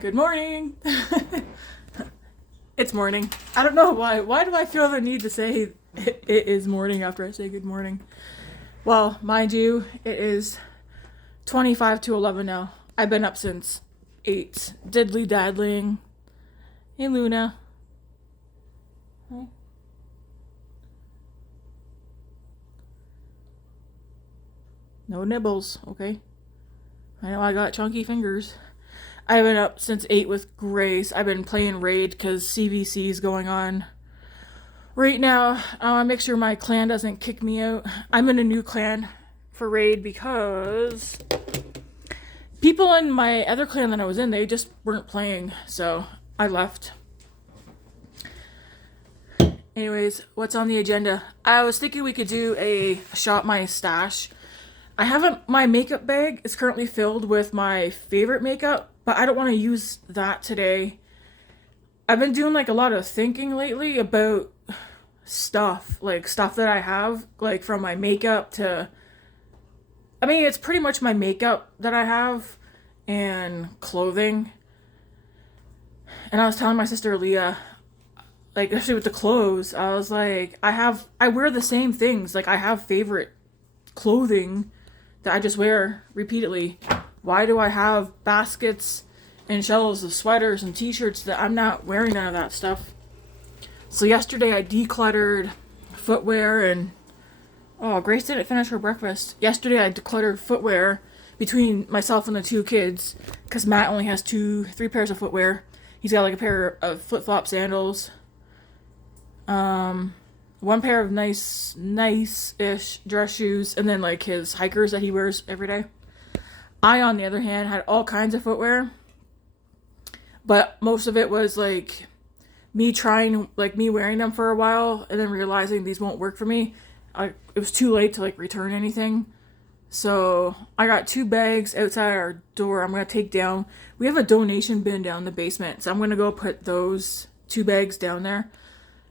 Good morning. It's morning. I don't know why. Why do I feel the need to say it is morning after I say good morning? Well, mind you, it is 25 to 11 now. I've been up since 8. Diddly daddling. Hey, Luna. Hi. No nibbles, okay? I know I got chunky fingers. I've been up since 8 with Grace. I've been playing Raid because CVC is going on right now. I want to make sure my clan doesn't kick me out. I'm in a new clan for Raid because people in my other clan that I was in, they just weren't playing. So I left. Anyways, what's on the agenda? I was thinking we could do a shop my stash. My makeup bag is currently filled with my favorite makeup, but I don't want to use that today. I've been doing like a lot of thinking lately about stuff that I have, like from my makeup to, I mean, it's pretty much my makeup that I have and clothing. And I was telling my sister Leah, like, especially with the clothes, I was like, I wear the same things. Like, I have favorite clothing that I just wear repeatedly. Why do I have baskets and shelves of sweaters and t-shirts that I'm not wearing none of that stuff? So yesterday I decluttered footwear and Grace didn't finish her breakfast. Yesterday I decluttered footwear between myself and the two kids because Matt only has 3 pairs of footwear. He's got like a pair of flip-flop sandals, one pair of nice-ish dress shoes, and then like his hikers that he wears every day. I, on the other hand, had all kinds of footwear, but most of it was like me wearing them for a while and then realizing these won't work for me. It was too late to like return anything. So I got 2 bags outside our door I'm going to take down. We have a donation bin down in the basement, so I'm going to go put those 2 bags down there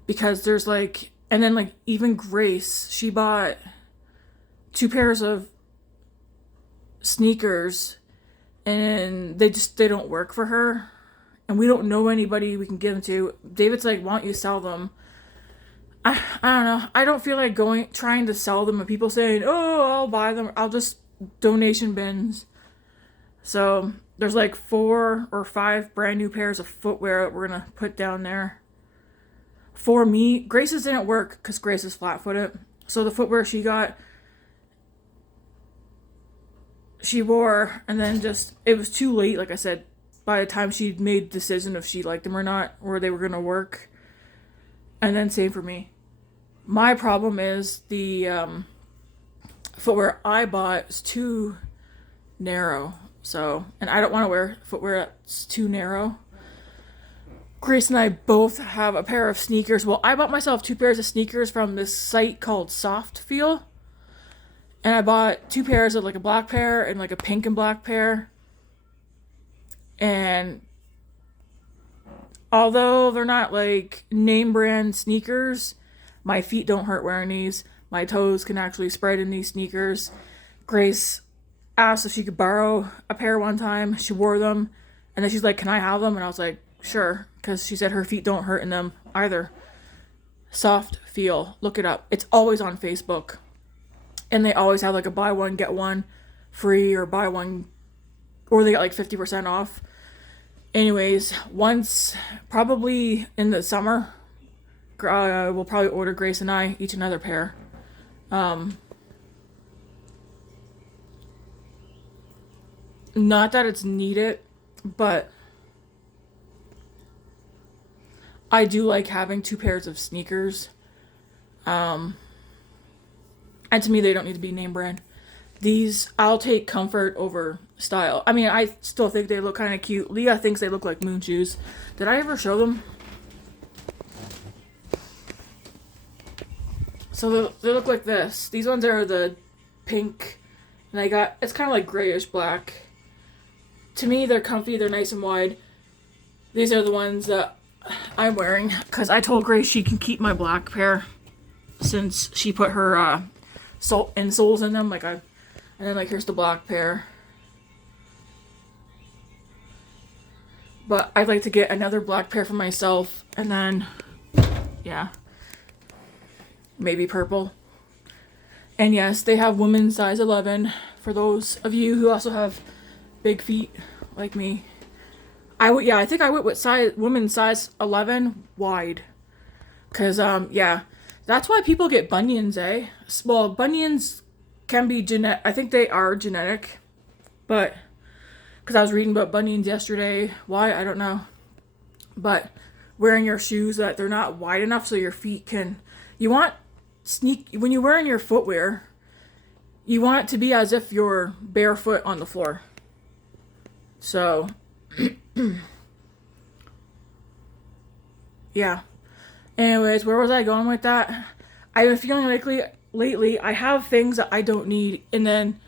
because there's like, and then like even Grace, she bought 2 pairs of sneakers and they don't work for her. And we don't know anybody we can give them to. David's like, why don't you sell them? I don't know. I don't feel like trying to sell them and people saying, oh, I'll buy them. I'll just donation bins. So there's like 4 or 5 brand new pairs of footwear that we're going to put down there. For me, Grace's didn't work because Grace is flat-footed. So the footwear she got, she wore, and then it was too late, like I said, by the time she made the decision if she liked them or not, or they were going to work. And then same for me. My problem is the footwear I bought is too narrow. So, and I don't want to wear footwear that's too narrow. Grace and I both have a pair of sneakers. Well, I bought myself 2 pairs of sneakers from this site called Soft Feel. And I bought 2 pairs of like a black pair and like a pink and black pair. And although they're not like name brand sneakers, my feet don't hurt wearing these. My toes can actually spread in these sneakers. Grace asked if she could borrow a pair one time. She wore them. And then she's like, can I have them? And I was like, sure. Because she said her feet don't hurt in them either. Soft Feel. Look it up. It's always on Facebook. And they always have like a buy one, get one free or buy one, or they got like 50% off. Anyways, once, probably in the summer, we'll probably order Grace and I each another pair. Not that it's needed, but I do like having 2 pairs of sneakers. And to me, they don't need to be name brand. These, I'll take comfort over style. I mean, I still think they look kind of cute. Leah thinks they look like moon shoes. Did I ever show them? So they look like this. These ones are the pink. And it's kind of like grayish black. To me, they're comfy. They're nice and wide. These are the ones that I'm wearing. Because I told Grace she can keep my black pair. Since she put her insoles in them. And then like here's the black pair. But I'd like to get another black pair for myself, and then, yeah, maybe purple. And yes, they have women's size 11 for those of you who also have big feet like me. I think I went with women's size 11 wide. Cause yeah, that's why people get bunions, eh? Well, bunions can be genetic. I think they are genetic, but because I was reading about bunions yesterday, why I don't know. But wearing your shoes that they're not wide enough so your feet can. You want when you're wearing your footwear, you want it to be as if you're barefoot on the floor. So, yeah. Anyways, where was I going with that? I've been feeling lately I have things that I don't need, and then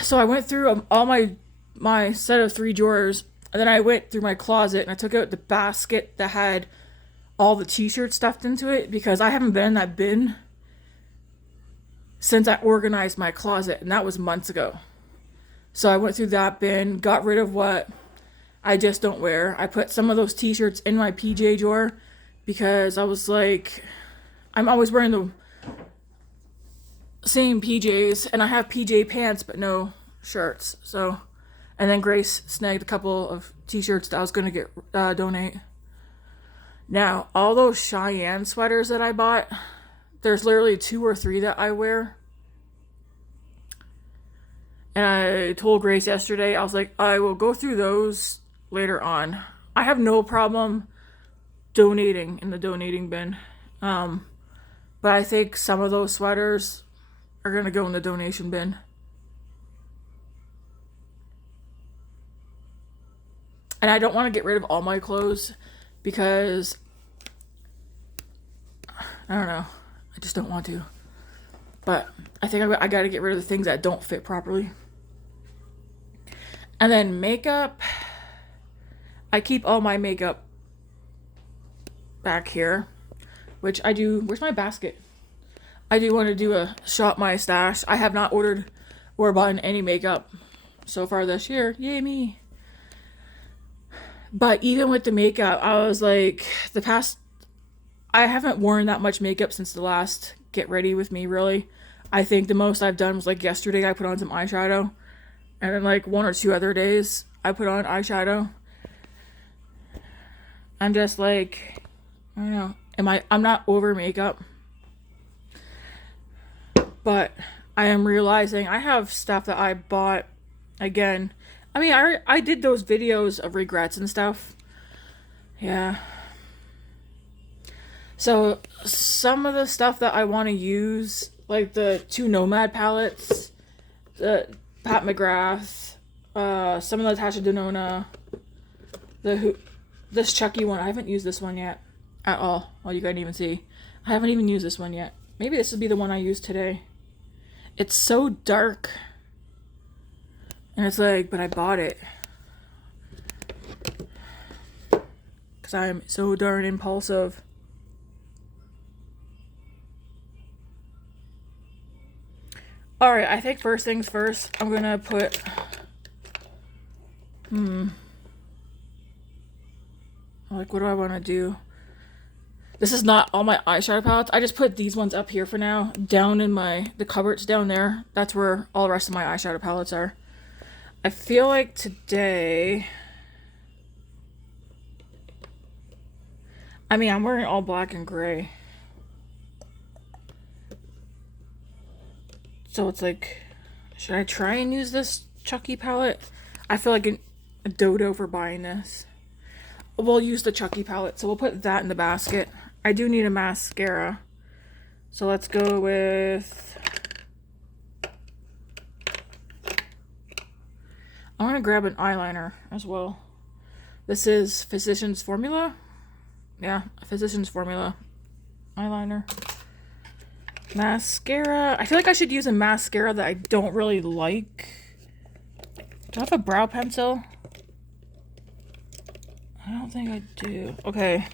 so I went through all my set of 3 drawers, and then I went through my closet and I took out the basket that had all the t-shirts stuffed into it, because I haven't been in that bin since I organized my closet, and that was months ago. So I went through that bin, got rid of what I just don't wear. I put some of those t-shirts in my PJ drawer because I was like, I'm always wearing the same PJs, and I have PJ pants but no shirts. So, and then Grace snagged a couple of t-shirts that I was going to get donate. Now, all those Cheyenne sweaters that I bought, there's literally 2 or 3 that I wear. And I told Grace yesterday, I was like, I will go through those later on. I have no problem donating in the donating bin. But I think some of those sweaters are going to go in the donation bin. And I don't want to get rid of all my clothes because, I don't know, I just don't want to. But I think I got to get rid of the things that don't fit properly. And then makeup. I keep all my makeup back here, which I do. Where's my basket? I do want to do a shop my stash. I have not ordered or bought any makeup so far this year. Yay me. But even with the makeup, I was like, I haven't worn that much makeup since the last Get Ready With Me, really. I think the most I've done was like yesterday I put on some eyeshadow. And then like 1 or 2 other days I put on eyeshadow. I'm just like, I don't know. I'm not over makeup. But I am realizing I have stuff that I bought again. I mean, I did those videos of regrets and stuff. Yeah. So some of the stuff that I want to use, like the 2 Nomad palettes, the Pat McGrath, some of the Tasha Denona, this Chucky one. I haven't used this one yet at all. Well, you can't even see. I haven't even used this one yet. Maybe this will be the one I use today. It's so dark. And it's like, but I bought it. Because I'm so darn impulsive. Alright, I think first things first, I'm gonna put... Like, what do I want to do? This is not all my eyeshadow palettes. I just put these ones up here for now. Down in the cupboards down there. That's where all the rest of my eyeshadow palettes are. I feel like today... I mean, I'm wearing all black and gray. So it's like, should I try and use this Chucky palette? I feel like a dodo for buying this. We'll use the Chucky palette, so we'll put that in the basket. I do need a mascara. So let's go with... I want to grab an eyeliner as well. This is Physicians Formula. Yeah, Physicians Formula eyeliner. Mascara. I feel like I should use a mascara that I don't really like. Do I have a brow pencil? I don't think I do. Okay.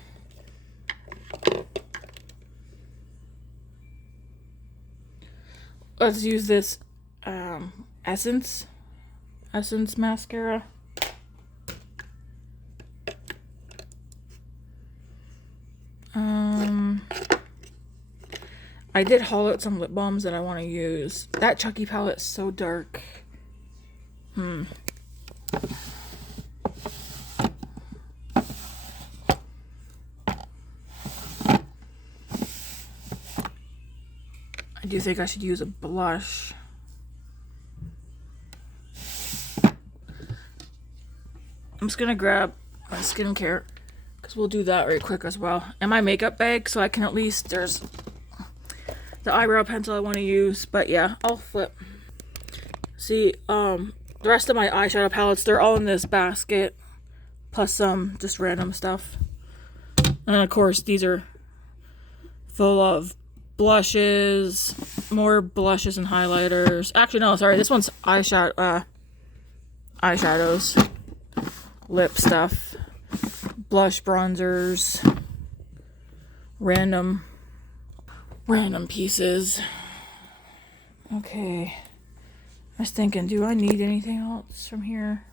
Let's use this Essence mascara. I did haul out some lip balms that I want to use. That Chucky palette is so dark. I do think I should use a blush. I'm just gonna grab my skincare because we'll do that right quick as well. And my makeup bag, so I can at least, there's the eyebrow pencil I want to use. But yeah, I'll flip. See, the rest of my eyeshadow palettes, they're all in this basket, plus some just random stuff. And of course, these are full of blushes, more blushes and highlighters. Actually, no, sorry, this one's eyeshadows, lip stuff, blush, bronzers, random pieces. Okay. I was thinking, do I need anything else from here?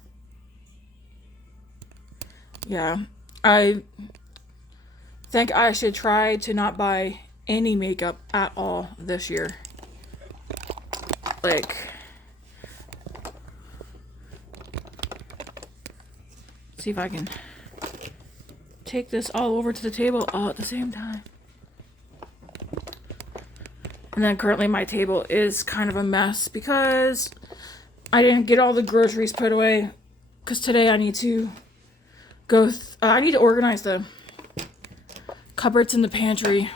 Yeah, I think I should try to not buy any makeup at all this year. Like, see if I can take this all over to the table all at the same time. And then currently my table is kind of a mess because I didn't get all the groceries put away. Because today I need to go, I need to organize the cupboards in the pantry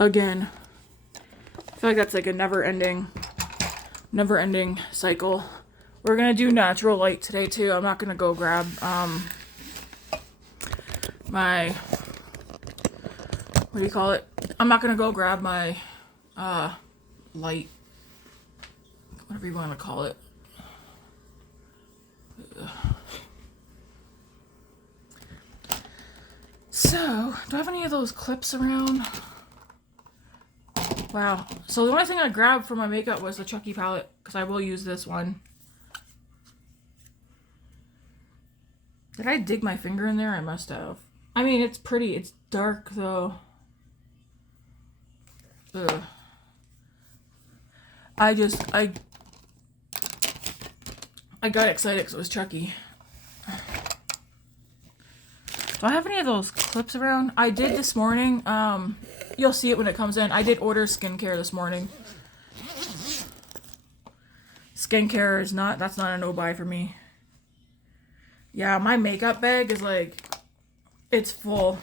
again. I feel like that's like a never-ending cycle. We're gonna do natural light today too. I'm not gonna go grab my, what do you call it? I'm not gonna go grab my light, whatever you want to call it. So, do I have any of those clips around? Wow. So the only thing I grabbed for my makeup was the Chucky palette, because I will use this one. Did I dig my finger in there? I must have. I mean, it's pretty. It's dark, though. Ugh. I got excited because it was Chucky. Do I have any of those clips around? I did this morning. You'll see it when it comes in. I did order skincare this morning. Skincare is not, that's not a no-buy for me. Yeah, my makeup bag is like, it's full.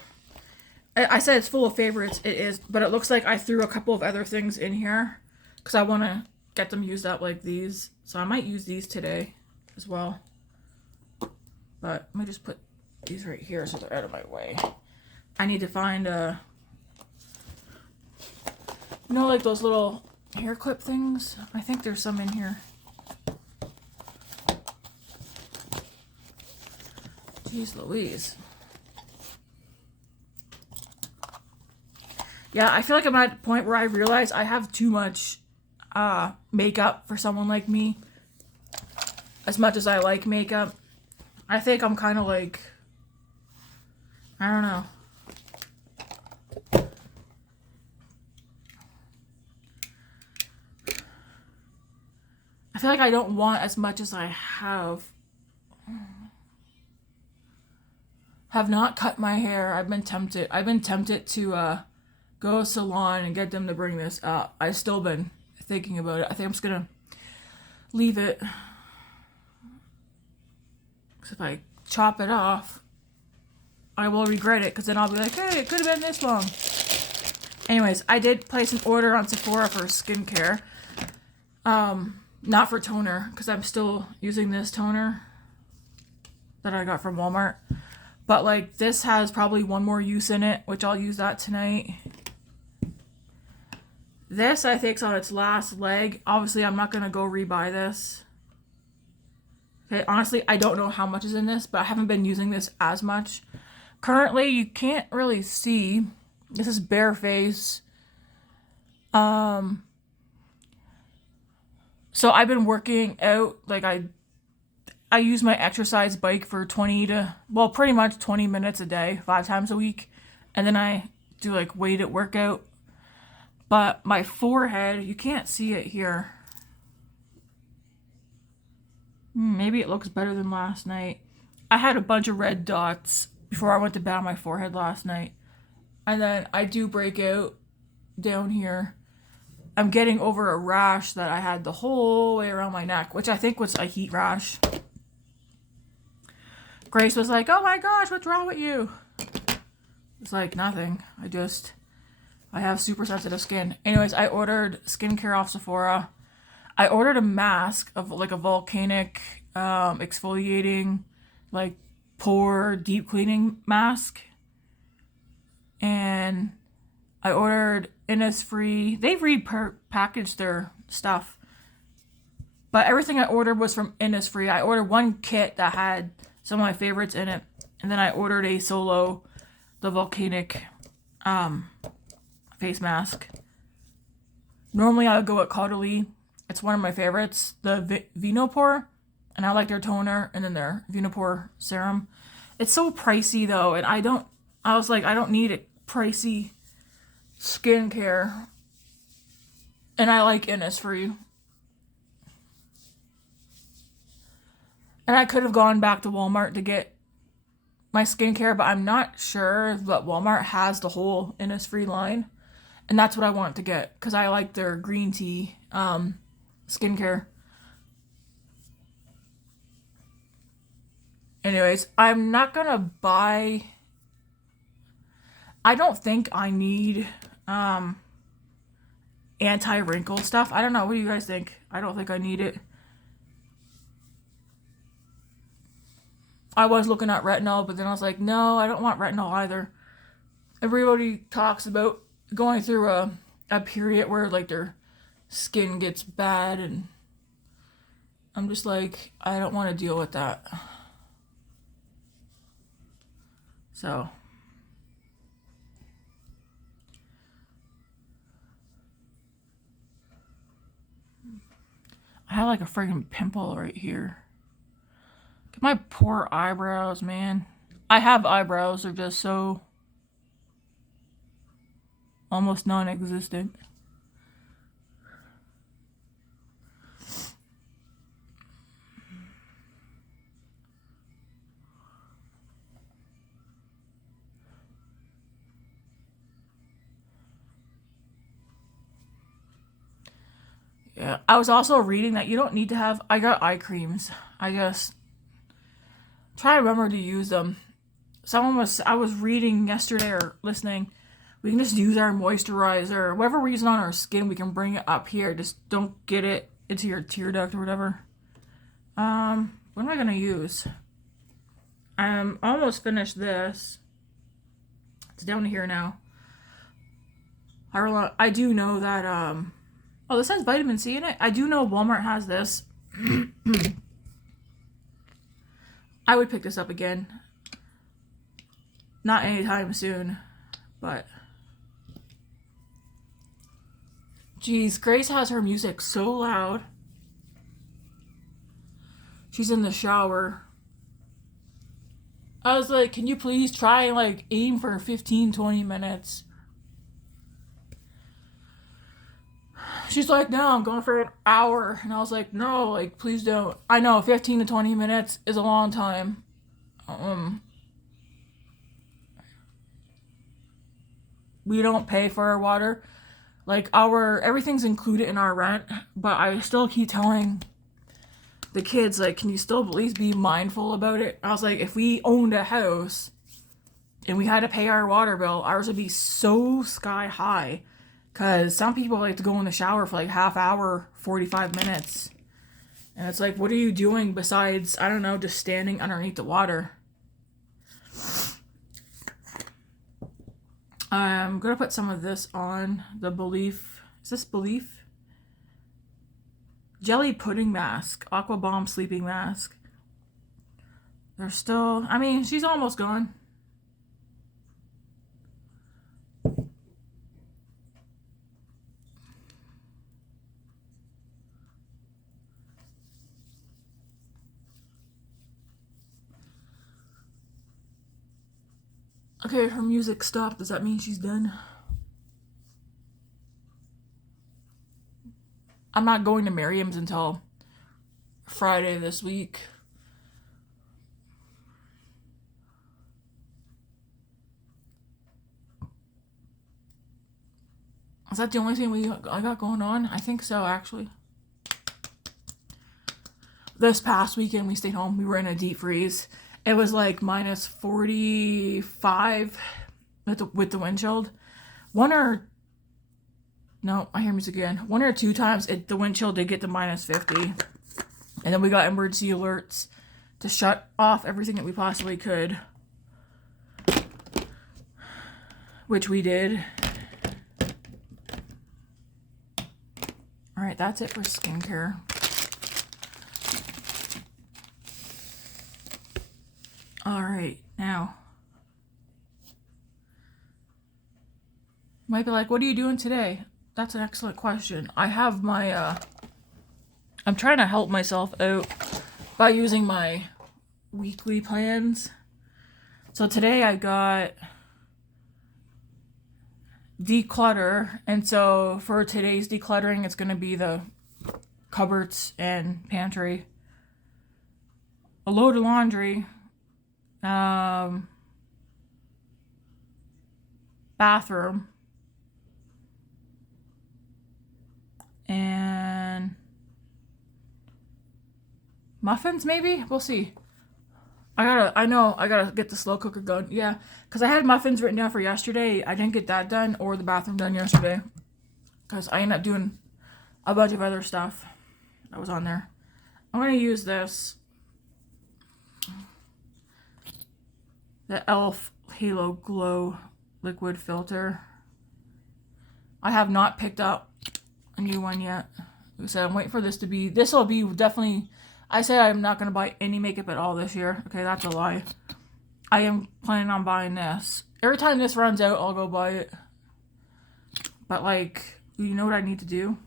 I said it's full of favorites. It is, but it looks like I threw a couple of other things in here because I want to get them used up like these. So I might use these today as well. But let me just put these right here so they're out of my way. I need to find you know, like those little hair clip things? I think there's some in here. Jeez Louise. Yeah, I feel like I'm at a point where I realize I have too much makeup for someone like me. As much as I like makeup, I think I'm kind of like, I don't know. I feel like I don't want as much as I have. Have not cut my hair. I've been tempted to go to a salon and get them to bring this up. I've still been thinking about it. I think I'm just gonna leave it. Because if I chop it off, I will regret it. Because then I'll be like, hey, it could have been this long. Anyways, I did place an order on Sephora for skincare. Not for toner, because I'm still using this toner that I got from Walmart. But like, this has probably one more use in it, which I'll use that tonight. This, I think, is on its last leg. Obviously, I'm not going to go rebuy this. Okay, honestly, I don't know how much is in this, but I haven't been using this as much. Currently, you can't really see. This is bare face. So I've been working out, like I use my exercise bike for pretty much 20 minutes a day, 5 times a week. and then I do like weighted workout. But my forehead, you can't see it here. Maybe it looks better than last night. I had a bunch of red dots before I went to bed on my forehead last night. And then I do break out down here. I'm getting over a rash that I had the whole way around my neck, which I think was a heat rash. Grace was like, oh my gosh, what's wrong with you? It's like, nothing. I have super sensitive skin. Anyways, I ordered skincare off Sephora. I ordered a mask of like a volcanic exfoliating, like pore deep cleaning mask. And I ordered Innisfree. They've repackaged their stuff. But everything I ordered was from Innisfree. I ordered one kit that had some of my favorites in it. And then I ordered a solo, the volcanic face mask. Normally I would go at Caudalie. It's one of my favorites. The Vinopore. And I like their toner and then their Vinopore serum. It's so pricey though. And I was like, I don't need it pricey skincare. And I like Innisfree. And I could have gone back to Walmart to get my skincare, but I'm not sure that Walmart has the whole Innisfree line. And that's what I want to get, because I like their green tea skincare. Anyways, I'm not gonna buy... I don't think I need anti-wrinkle stuff. I don't know. What do you guys think? I don't think I need it. I was looking at retinol, but then I was like, no, I don't want retinol either. Everybody talks about going through a period where like their skin gets bad, and I'm just like, I don't want to deal with that. So I have like a friggin' pimple right here. My poor eyebrows, man. I have eyebrows, they're just so almost non-existent. Yeah, I was also reading that you don't need to have... I got eye creams. I just try to remember to use them. I was reading yesterday or listening, we can just use our moisturizer. Whatever we're using on our skin, we can bring it up here. Just don't get it into your tear duct or whatever. What am I going to use? I'm almost finished this. It's down here now. I do know that, oh, this has vitamin C in it. I do know Walmart has this. I would pick this up again. Not anytime soon, but... Jeez, Grace has her music so loud. She's in the shower. I was like, can you please try and like aim for 15-20 minutes? She's like, no, I'm going for an hour. And I was like, no, like, please don't. I know 15 to 20 minutes is a long time. We don't pay for our water. Like, everything's included in our rent. But I still keep telling the kids, like, can you still please be mindful about it? I was like, if we owned a house and we had to pay our water bill, ours would be so sky high. Because some people like to go in the shower for like half hour, 45 minutes. And it's like, what are you doing besides, I don't know, just standing underneath the water? I'm going to put some of this on the Belief. Is this Belief? Jelly pudding mask. Aqua Bomb sleeping mask. They're still, I mean, she's almost gone. Okay, her music stopped. Does that mean she's done? I'm not going to Miriam's until Friday this week. Is that the only thing I got going on? I think so, actually. This past weekend we stayed home. We were in a deep freeze. It was like minus 45 with the wind chill. No, I hear music again. 1 or 2 times the wind chill did get to minus 50. And then we got emergency alerts to shut off everything that we possibly could. Which we did. Alright, that's it for skincare. Alright, now. You might be like, what are you doing today? That's an excellent question. I have my, I'm trying to help myself out by using my weekly plans. So today I got declutter, and so for today's decluttering, it's going to be the cupboards and pantry, a load of laundry, bathroom, and muffins, maybe? We'll see. I know I gotta get the slow cooker going. Yeah, because I had muffins written down for yesterday. I didn't get that done or the bathroom done yesterday. Because I ended up doing a bunch of other stuff that was on there. I'm going to use this. The e.l.f. Halo Glow liquid filter. I have not picked up a new one yet. So I'm waiting for this to be, this will be definitely, I said I'm not going to buy any makeup at all this year. Okay, that's a lie. I am planning on buying this. Every time this runs out, I'll go buy it. But like, you know what I need to do?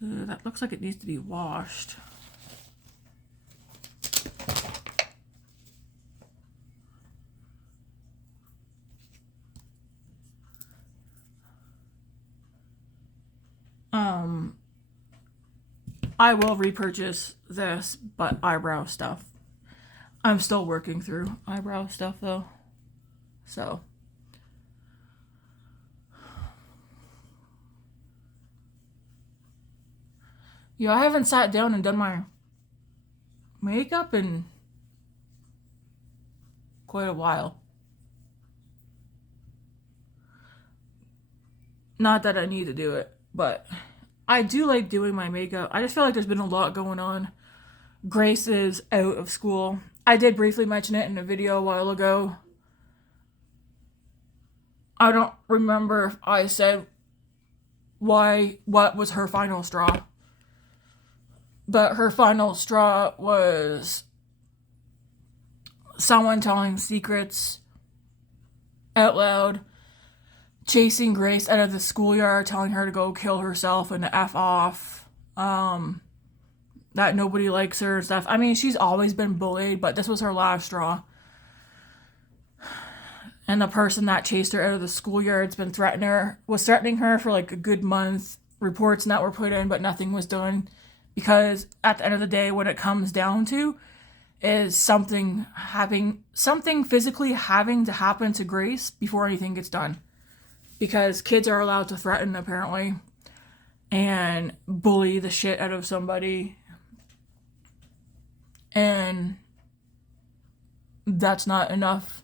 That looks like it needs to be washed. I will repurchase this, but eyebrow stuff. I'm still working through eyebrow stuff though. So. Yeah, I haven't sat down and done my makeup in quite a while. Not that I need to do it, but I do like doing my makeup. I just feel like there's been a lot going on. Grace is out of school. I did briefly mention it in a video a while ago. I don't remember if I said what was her final straw. But her final straw was someone telling secrets out loud, chasing Grace out of the schoolyard, telling her to go kill herself and to F off, that nobody likes her and stuff. I mean, she's always been bullied, but this was her last straw. And the person that chased her out of the schoolyard's been was threatening her for like a good month. Reports that were put in, but nothing was done. Because at the end of the day, what it comes down to is something physically having to happen to Grace before anything gets done. Because kids are allowed to threaten, apparently, and bully the shit out of somebody. And that's not enough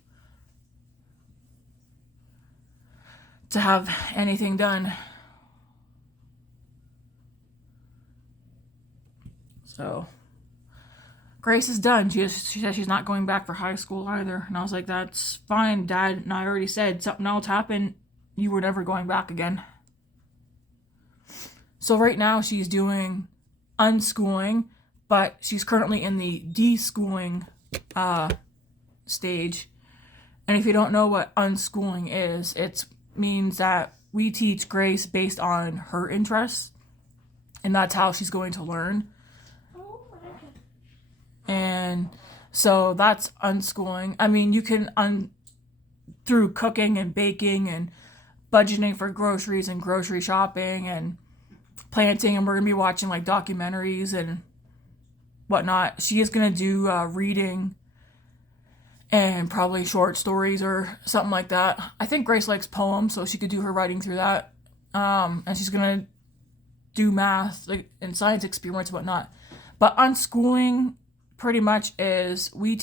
to have anything done. So, Grace is done. She said she's not going back for high school either. And I was like, that's fine, Dad. And I already said something else happened. You were never going back again. So right now she's doing unschooling, but she's currently in the deschooling stage. And if you don't know what unschooling is, it means that we teach Grace based on her interests. And that's how she's going to learn. And So that's unschooling. I mean, you can through cooking and baking and budgeting for groceries and grocery shopping and planting, and we're gonna be watching like documentaries and whatnot. She is gonna do reading and probably short stories or something like that. I think Grace likes poems, so she could do her writing through that. And she's gonna do math like and science experiments and whatnot. But unschooling pretty much is we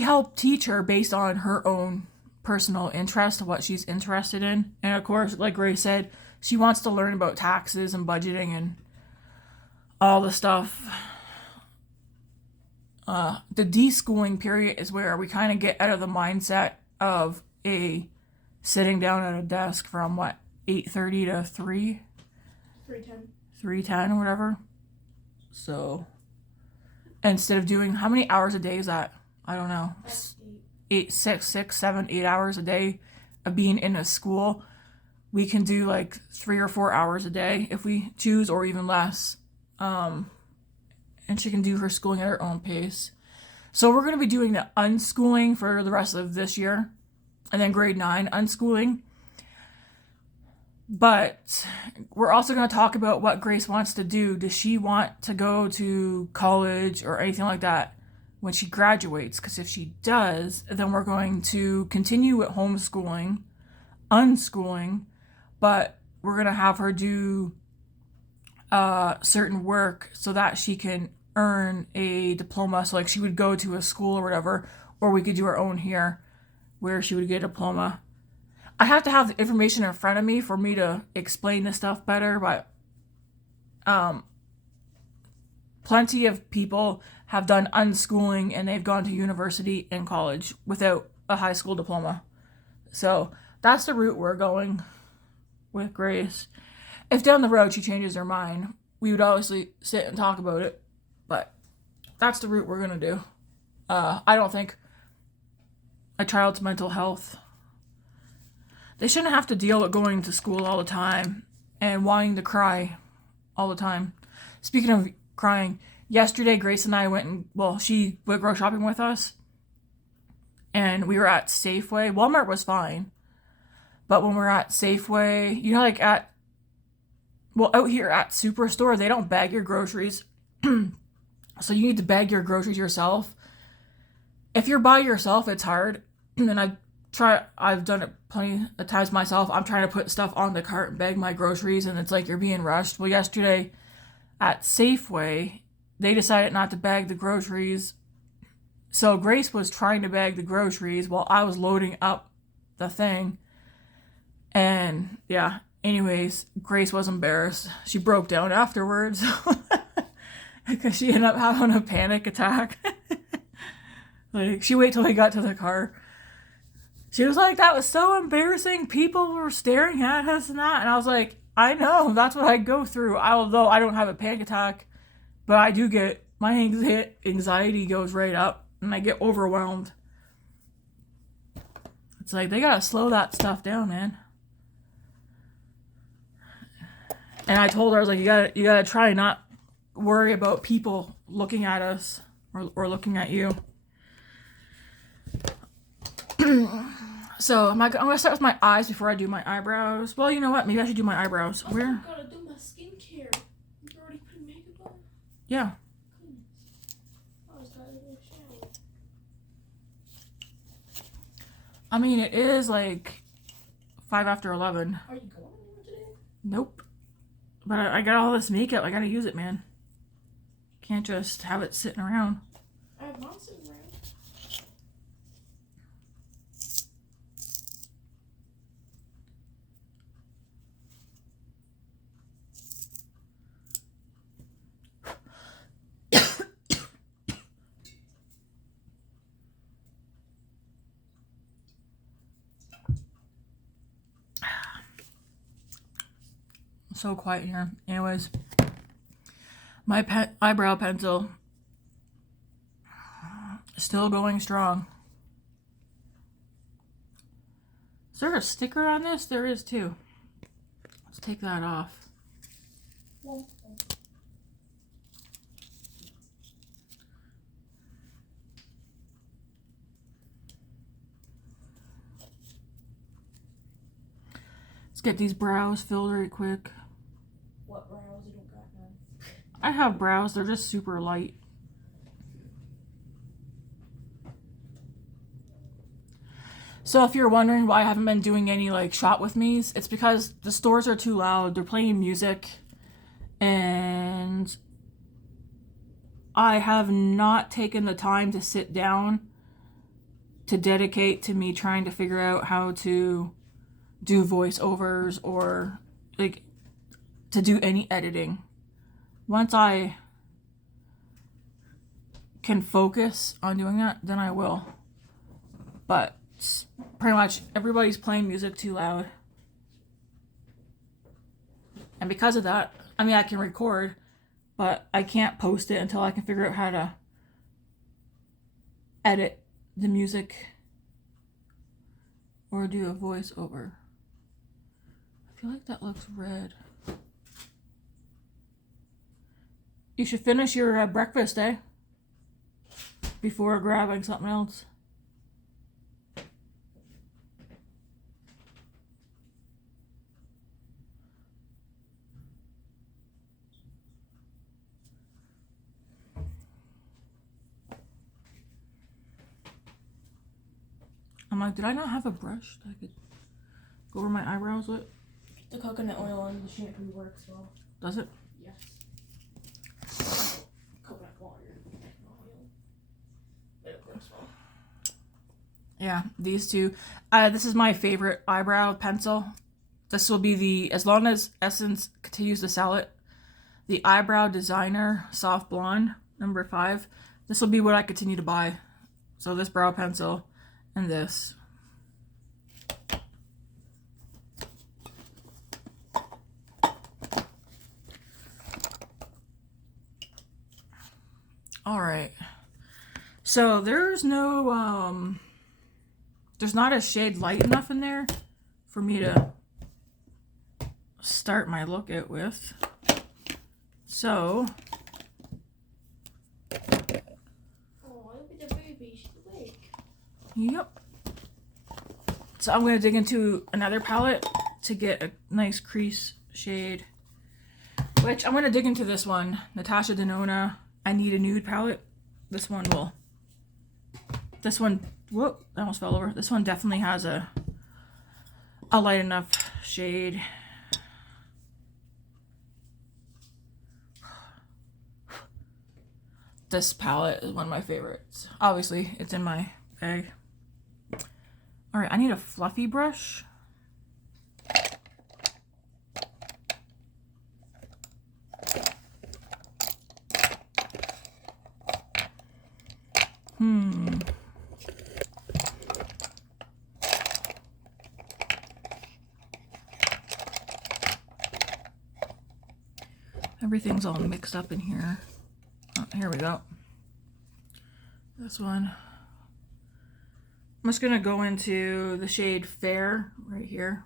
help teach her based on her own personal interest, what she's interested in. And of course, like Grace said, she wants to learn about taxes and budgeting and all the stuff. The deschooling period is where we kind of get out of the mindset of a sitting down at a desk from 8:30 to 3:10 or whatever. So instead of doing, how many hours a day is that? I don't know. 8 hours a day of being in a school. We can do like 3 or 4 hours a day if we choose, or even less. And she can do her schooling at her own pace. So we're going to be doing the unschooling for the rest of this year, and then grade 9 unschooling. But we're also going to talk about what Grace wants to do. Does she want to go to college or anything like that when she graduates? Because if she does, then we're going to continue with homeschooling, unschooling, but we're going to have her do certain work so that she can earn a diploma. So like she would go to a school or whatever, or we could do our own here where she would get a diploma. I have to have the information in front of me for me to explain this stuff better, but plenty of people have done unschooling and they've gone to university and college without a high school diploma. So that's the route we're going with Grace. If down the road she changes her mind, we would obviously sit and talk about it, but that's the route we're going to do. I don't think a child's mental health, they shouldn't have to deal with going to school all the time and wanting to cry all the time. Speaking of crying, yesterday Grace and I she went grocery shopping with us, and we were at Safeway. Walmart was fine, but when we're at Safeway, you know, like out here at Superstore, they don't bag your groceries. So you need to bag your groceries yourself. If you're by yourself, it's hard. And I've done it plenty of times myself. I'm trying to put stuff on the cart and bag my groceries, and it's like you're being rushed. Well, yesterday at Safeway, they decided not to bag the groceries. So Grace was trying to bag the groceries while I was loading up the thing. And yeah, anyways, Grace was embarrassed. She broke down afterwards because she ended up having a panic attack. Like, she waited till we got to the car. She was like, that was so embarrassing. People were staring at us and that. And I was like, I know, that's what I go through. Although I don't have a panic attack, but I do my anxiety goes right up and I get overwhelmed. It's like, they gotta slow that stuff down, man. And I told her, I was like, you gotta try not worry about people looking at us or looking at you. So I'm gonna start with my eyes before I do my eyebrows. Well, you know what? Maybe I should do my eyebrows. I gotta do my skincare. You already put makeup on? Yeah. I was tired of the shower. I mean, it is like 5 after 11. Are you going anywhere today? Nope. But I got all this makeup. I gotta use it, man. Can't just have it sitting around. I have mine sitting around. So quiet here. Anyways, my eyebrow pencil still going strong. Is there a sticker on this? There is too. Let's take that off. get these brows filled right quick. What brows? I don't got none. I have brows, they're just super light. So if you're wondering why I haven't been doing any like shot with me's, it's because the stores are too loud. They're playing music and I have not taken the time to sit down to dedicate to me trying to figure out how to do voiceovers or like to do any editing. Once I can focus on doing that, then I will. But pretty much everybody's playing music too loud. And because of that, I mean, I can record, but I can't post it until I can figure out how to edit the music or do a voiceover. I feel like that looks red. You should finish your breakfast, eh? Before grabbing something else. I'm like, did I not have a brush that I could go over my eyebrows with? The coconut oil on the shampoo works well. Does it? Yes. Coconut water. Oil. It works well. Yeah, these two. This is my favorite eyebrow pencil. This will be the, as long as Essence continues to sell it, the Eyebrow Designer Soft Blonde, number 5. This will be what I continue to buy. So this brow pencil and this. All right. So there's no, there's not a shade light enough in there for me to start my look out with. So, Oh, look at the baby. She's awake. yep. So I'm going to dig into another palette to get a nice crease shade. Which I'm going to dig into this one. Natasha Denona, I Need a Nude palette. This one will... This one... Whoop, that almost fell over. This one definitely has a light enough shade. This palette is one of my favorites. Obviously, it's in my bag. Alright, I need a fluffy brush. Everything's all mixed up in here. Oh, here we go. This one. I'm just gonna go into the shade Fair right here.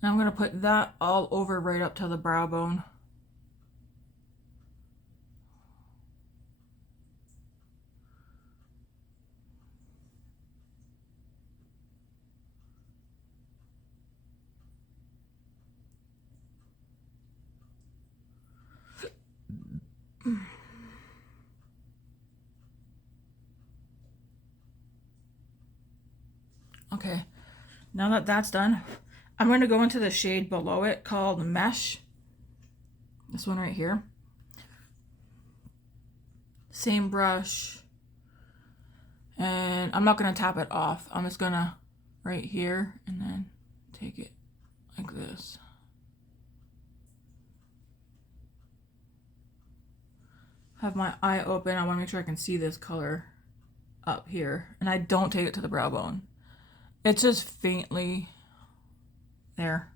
And I'm gonna put that all over right up to the brow bone. Okay, now that that's done, I'm going to go into the shade below it called Mesh. This one right here. Same brush. And I'm not going to tap it off. I'm just going to right here and then take it like this. Have my eye open. I want to make sure I can see this color up here. And I don't take it to the brow bone. It's just faintly there.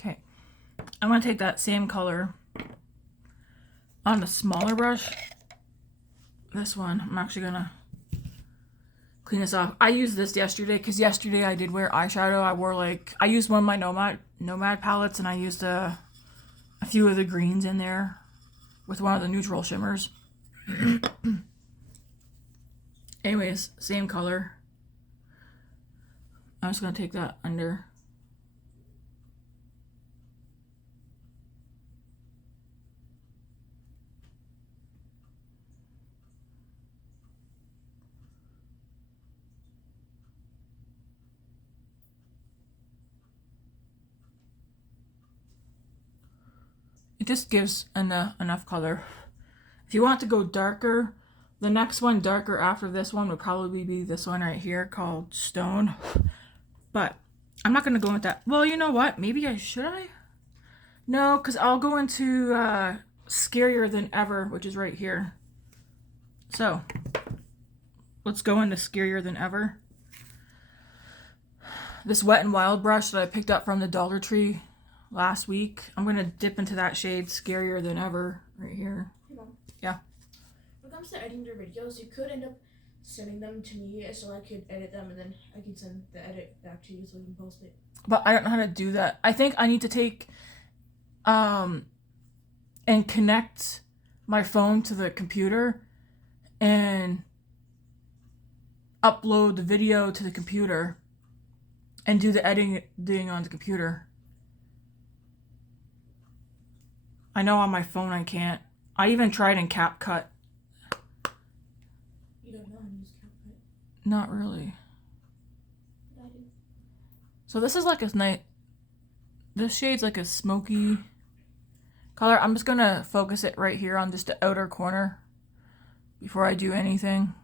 Okay. I'm going to take that same color on the smaller brush. This one, I'm actually going to clean this off. I used this yesterday because yesterday I did wear eyeshadow. I used one of my Nomad palettes, and I used a few of the greens in there with one of the neutral shimmers. Anyways, same color. I'm just going to take that under. It just gives enough color. If you want to go darker, the next one darker after this one would probably be this one right here called Stone. But I'm not going to go with that. Well, you know what? Maybe should I? No, because I'll go into Scarier Than Ever, which is right here. So, let's go into Scarier Than Ever. This Wet n Wild brush that I picked up from the Dollar Tree last week, I'm going to dip into that shade Scarier Than Ever right here. Hey, Mom. Yeah. When it comes to editing your videos, you could end up sending them to me so I could edit them, and then I could send the edit back to you so you can post it. But I don't know how to do that. I think I need to take and connect my phone to the computer and upload the video to the computer and do the editing on the computer. I know on my phone I can't. I even tried in CapCut. You don't know how to use CapCut? Not really. I do. So this is like a nice. This shade's like a smoky color. I'm just gonna focus it right here on just the outer corner before I do anything.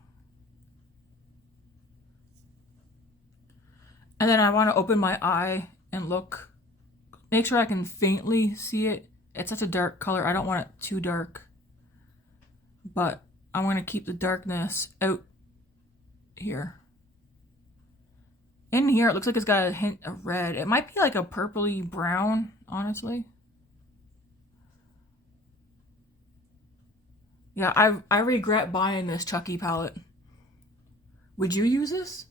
And then I want to open my eye and look. Make sure I can faintly see it. It's such a dark color. I don't want it too dark. But I want to keep the darkness out here. In here, it looks like it's got a hint of red. It might be like a purpley brown, honestly. Yeah, I regret buying this Chucky palette. Would you use this?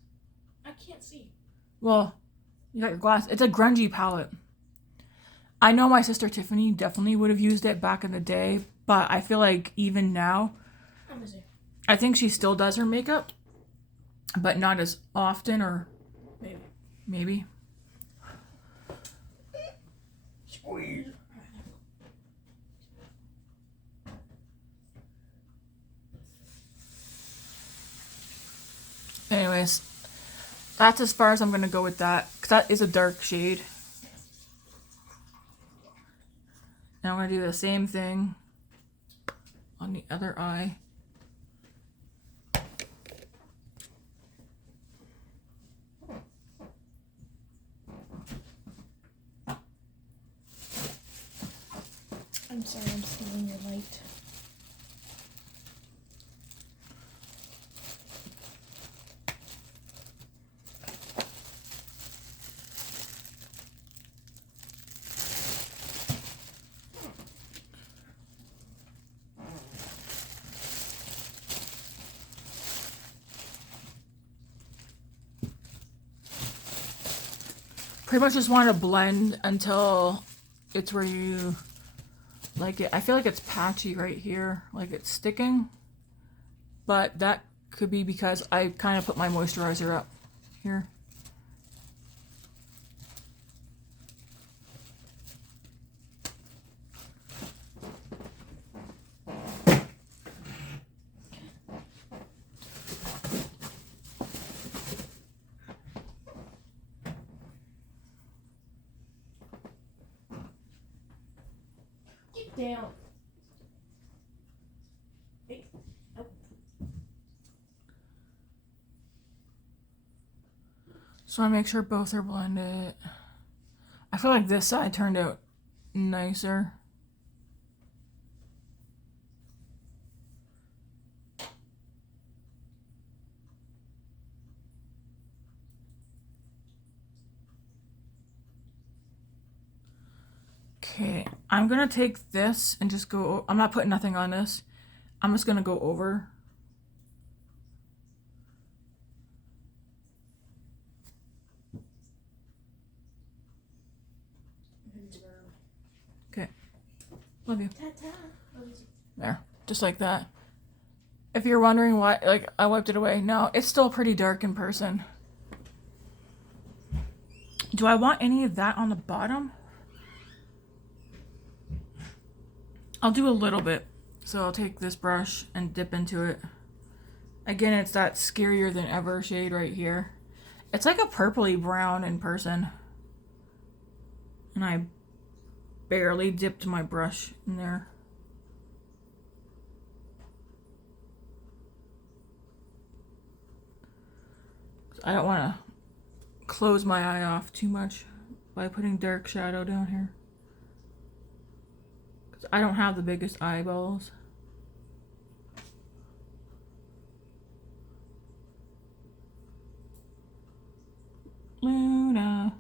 I can't see. Well, you got your glass. It's a grungy palette. I know my sister Tiffany definitely would have used it back in the day, but I feel like even now, I think she still does her makeup, but not as often, or maybe. Squeeze. Anyways, that's as far as I'm going to go with that, because that is a dark shade. Now I'm going to do the same thing on the other eye. I'm sorry, I'm stealing your light. Pretty much just want to blend until it's where you like it. I feel like it's patchy right here, like it's sticking, but that could be because I kind of put my moisturizer up here. Down. Hey. Oh. So I make sure both are blended. I feel like this side turned out nicer. Okay, I'm gonna take this and just go, I'm not putting nothing on this. I'm just gonna go over. Okay, love you. Ta-ta. Love you too. There, just like that. If you're wondering why, like, I wiped it away. No, it's still pretty dark in person. Do I want any of that on the bottom? I'll do a little bit. So I'll take this brush and dip into it. Again, it's that scarier than ever shade right here. It's like a purpley brown in person. And I barely dipped my brush in there. I don't want to close my eye off too much by putting dark shadow down here. Because I don't have the biggest eyeballs. Luna.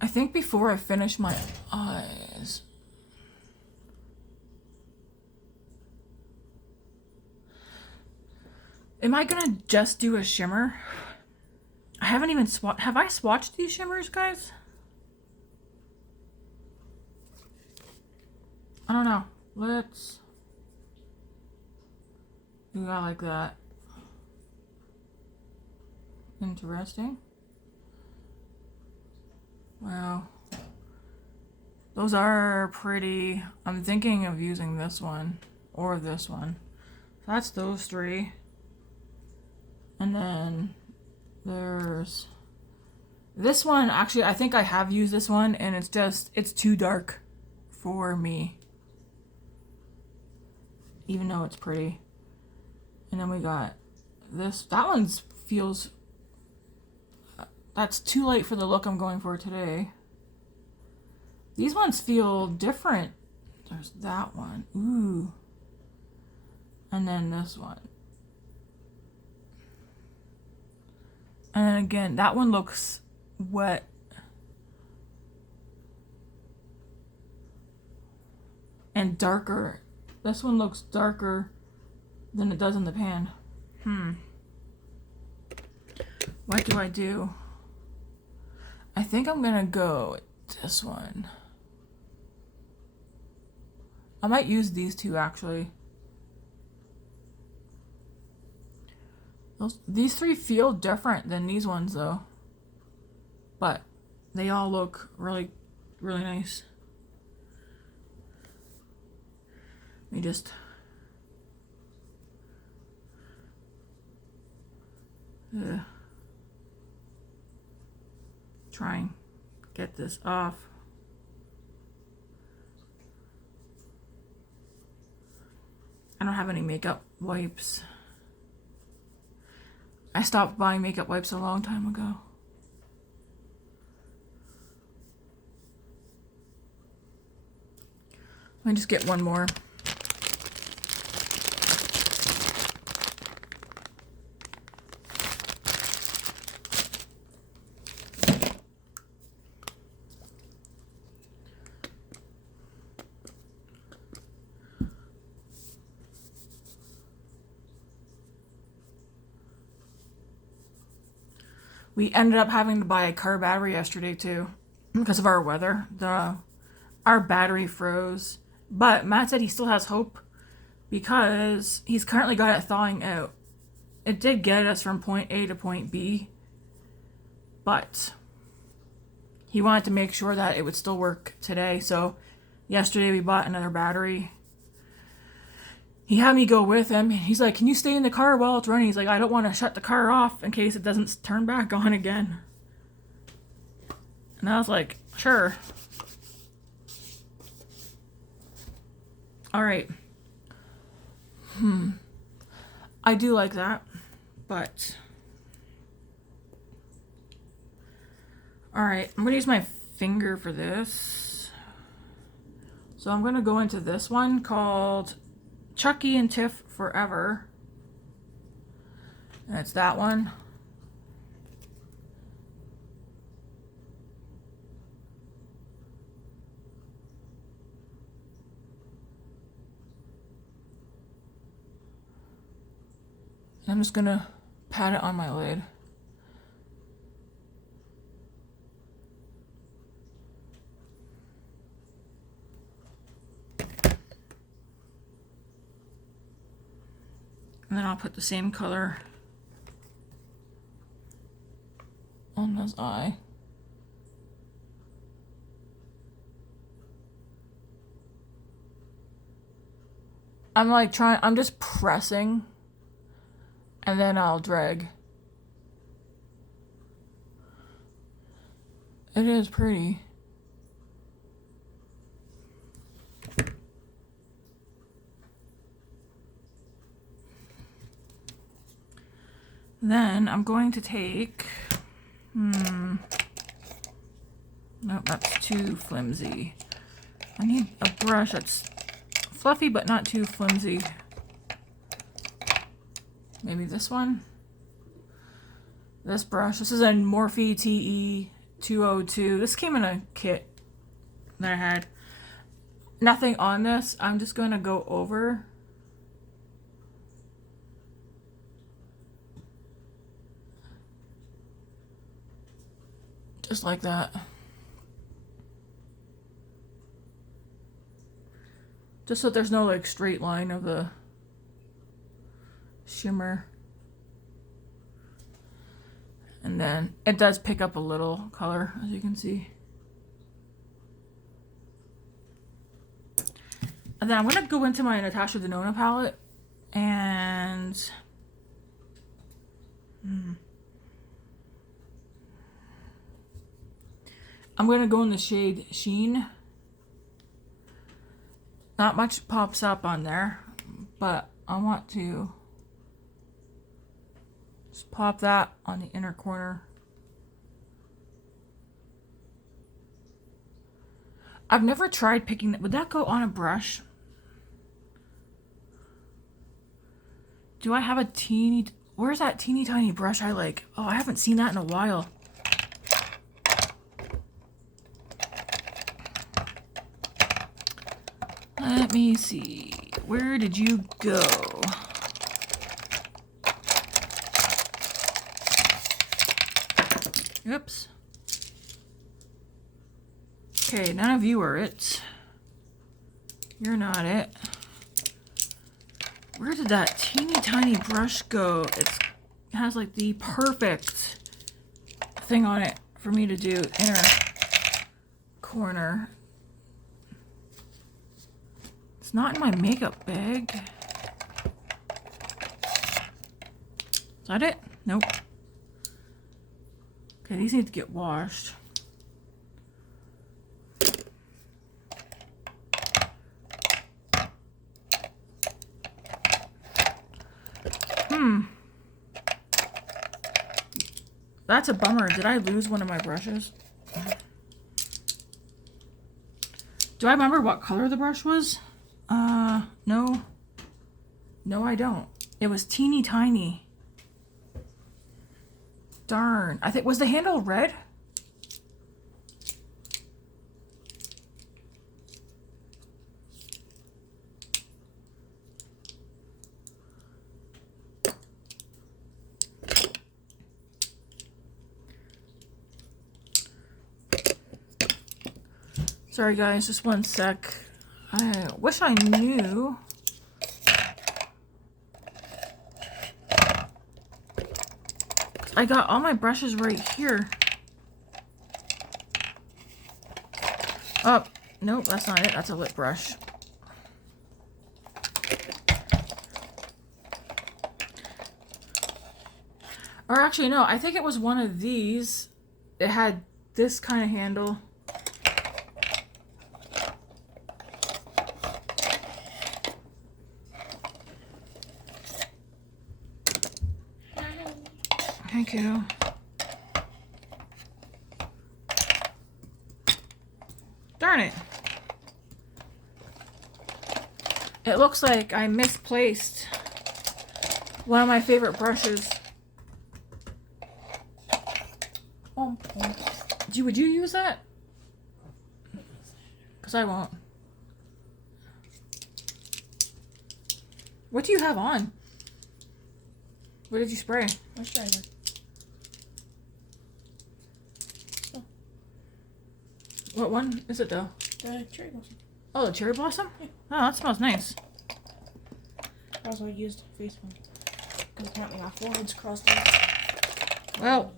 I think before I finish my eyes, am I gonna just do a shimmer? I haven't even have I swatched these shimmers, guys? I don't know. Let's do that like that. Interesting. Wow. Those are pretty. I'm thinking of using this one or this one. So that's those three. And then there's this one. Actually, I think I have used this one and it's too dark for me. Even though it's pretty. And then we got this. That one feels, that's too light for the look I'm going for today. These ones feel different. There's that one. Ooh. And then this one. And then again, that one looks wet. And darker. This one looks darker than it does in the pan. What do I do? I think I'm gonna go with this one. I might use these two actually. These three feel different than these ones though. But they all look really, really nice. Let me just try and get this off. I don't have any makeup wipes. I stopped buying makeup wipes a long time ago. Let me just get one more. We ended up having to buy a car battery yesterday too because of our weather. Our battery froze, but Matt said he still has hope because he's currently got it thawing out. It did get us from point A to point B, but he wanted to make sure that it would still work today. So yesterday we bought another battery. He had me go with him. He's like, can you stay in the car while it's running? He's like, I don't want to shut the car off in case it doesn't turn back on again. And I was like, sure. All right. I do like that, but all right, I'm gonna use my finger for this. So I'm gonna go into this one called Chucky and Tiff Forever. And it's that one. I'm just gonna pat it on my lid. And then I'll put the same color on his eye. I'm just pressing, and then I'll drag. It is pretty. Then I'm going to take, nope, that's too flimsy. I need a brush that's fluffy but not too flimsy. Maybe this one. This brush. This is a Morphe TE 202. This came in a kit that I had. Nothing on this. I'm just going to go over. Just like that. Just so there's no like straight line of the shimmer. And then it does pick up a little color, as you can see. And then I'm going to go into my Natasha Denona palette and I'm going to go in the shade Sheen. Not much pops up on there, but I want to just pop that on the inner corner. I've never tried picking that. Would that go on a brush? Do I have a teeny... Where's that teeny tiny brush I like? Oh, I haven't seen that in a while. Let me see. Where did you go? Oops. Okay, none of you are it. You're not it. Where did that teeny tiny brush go? It has like the perfect thing on it for me to do inner corner. It's not in my makeup bag. Is that it? Nope. Okay, these need to get washed. That's a bummer. Did I lose one of my brushes? Do I remember what color the brush was? No. No, I don't. It was teeny tiny. Darn. I think, was the handle red? Sorry guys, just one sec. I wish I knew. I got all my brushes right here. Oh, nope, that's not it. That's a lip brush. Or actually, no, I think it was one of these. It had this kind of handle. Thank you. Darn it. It looks like I misplaced one of my favorite brushes. Would you use that? Because I won't. What do you have on? What did you spray? Moisturizer. What one is it though? The cherry blossom. Oh, the cherry blossom? Yeah. Oh, that smells nice. Also, I used face one. Because apparently my forehead's crusty. Well,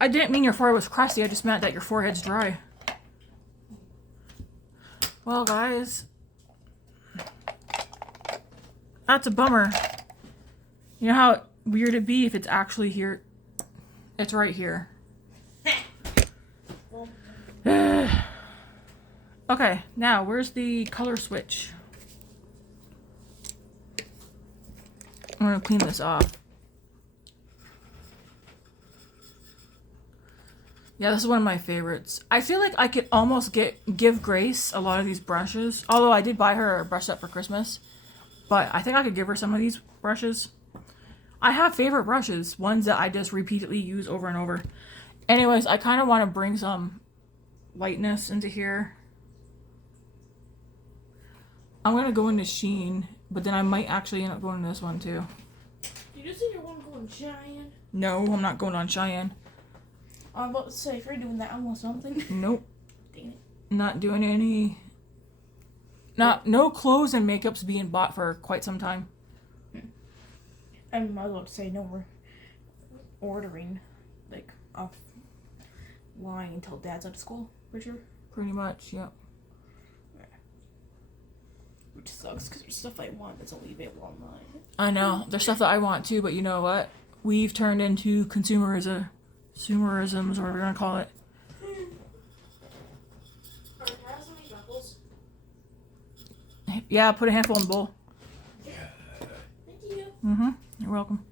I didn't mean your forehead was crusty. I just meant that your forehead's dry. Well, guys, that's a bummer. You know how weird it'd be if it's actually here? It's right here. Okay, now where's the color switch? I'm gonna clean this off. Yeah, this is one of my favorites. I feel like I could almost give Grace a lot of these brushes. Although I did buy her a brush set for Christmas. But I think I could give her some of these brushes. I have favorite brushes. Ones that I just repeatedly use over and over. Anyways, I kind of want to bring some lightness into here. I'm going to go into Sheen. But then I might actually end up going to this one too. Did you say you want to go on Cheyenne? No, I'm not going on Cheyenne. I'm about to say, if you're doing that, I want something. Nope. Dang it. Not doing any. No clothes and makeup's being bought for quite some time. I might as well say no, we're ordering like offline until Dad's out of school, for sure. Pretty much, yep. Which sucks because there's stuff I want that's only available online. I know. There's stuff that I want too, but you know what? We've turned into consumerisms, or whatever we're gonna call it. Alright, can I have some of these apples? Yeah, put a handful in the bowl. Thank you. Mm-hmm. You're welcome.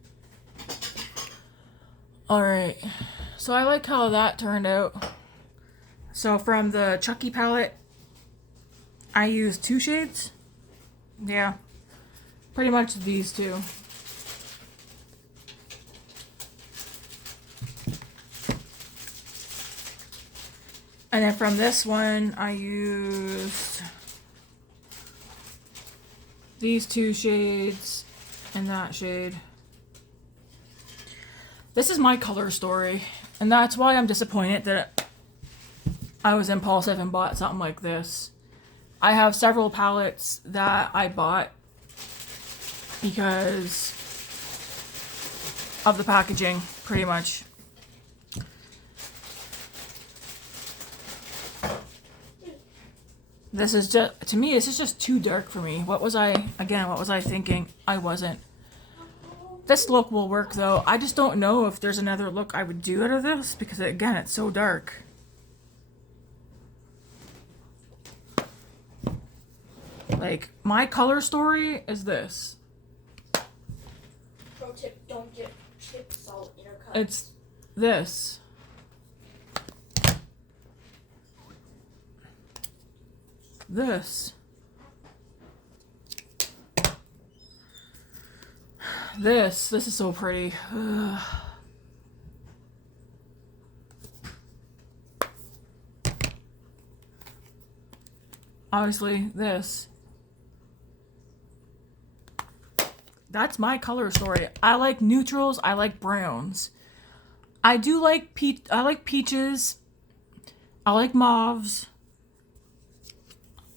Alright. So I like how that turned out. So from the Chucky palette, I used 2 shades. Yeah. Pretty much these two. And then from this one, I used these 2 shades and that shade. This is my color story, and that's why I'm disappointed that I was impulsive and bought something like this. I have several palettes that I bought because of the packaging, pretty much. This is just, to me, this is just too dark for me. What was I thinking? I wasn't. This look will work though. I just don't know if there's another look I would do out of this because again, it's so dark. Like, my color story is this. Pro tip, don't get chip salt in your cut. It's this. This. This is so pretty. Ugh. Obviously, this. That's my color story. I like neutrals. I like browns. I do like I like peaches. I like mauves.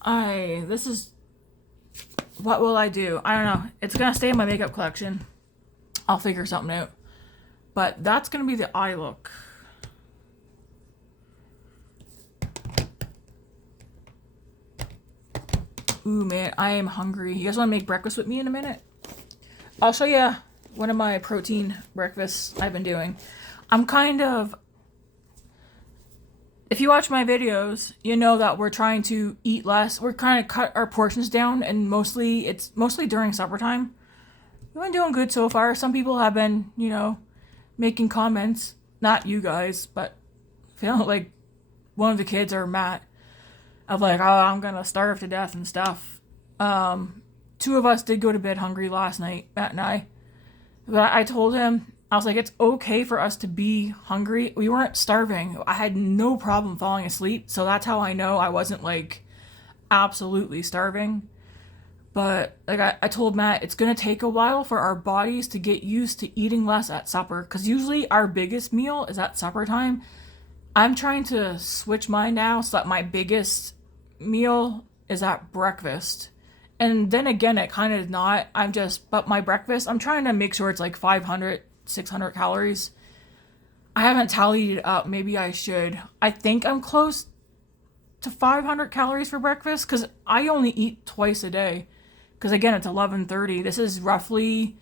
This is, what will I do? I don't know. It's gonna stay in my makeup collection. I'll figure something out. But that's gonna be the eye look. Ooh, man, I am hungry. You guys want to make breakfast with me in a minute? I'll show you one of my protein breakfasts I've been doing. I'm kind of... If you watch my videos, you know that we're trying to eat less. We're kind of cut our portions down, and it's mostly during supper time. We've been doing good so far. Some people have been, you know, making comments. Not you guys, but feeling like one of the kids or Matt. Of like, oh, I'm gonna starve to death and stuff. 2 of us did go to bed hungry last night, Matt and I. But I told him, I was like, it's okay for us to be hungry. We weren't starving. I had no problem falling asleep. So that's how I know I wasn't like absolutely starving. But like I told Matt, it's gonna take a while for our bodies to get used to eating less at supper, because usually our biggest meal is at supper time. I'm trying to switch mine now so that my biggest meal is at breakfast. And then again, it kind of not. But my breakfast, I'm trying to make sure it's like 500, 600 calories. I haven't tallied it up. Maybe I should. I think I'm close to 500 calories for breakfast because I only eat twice a day. Because again, it's 11:30. This is roughly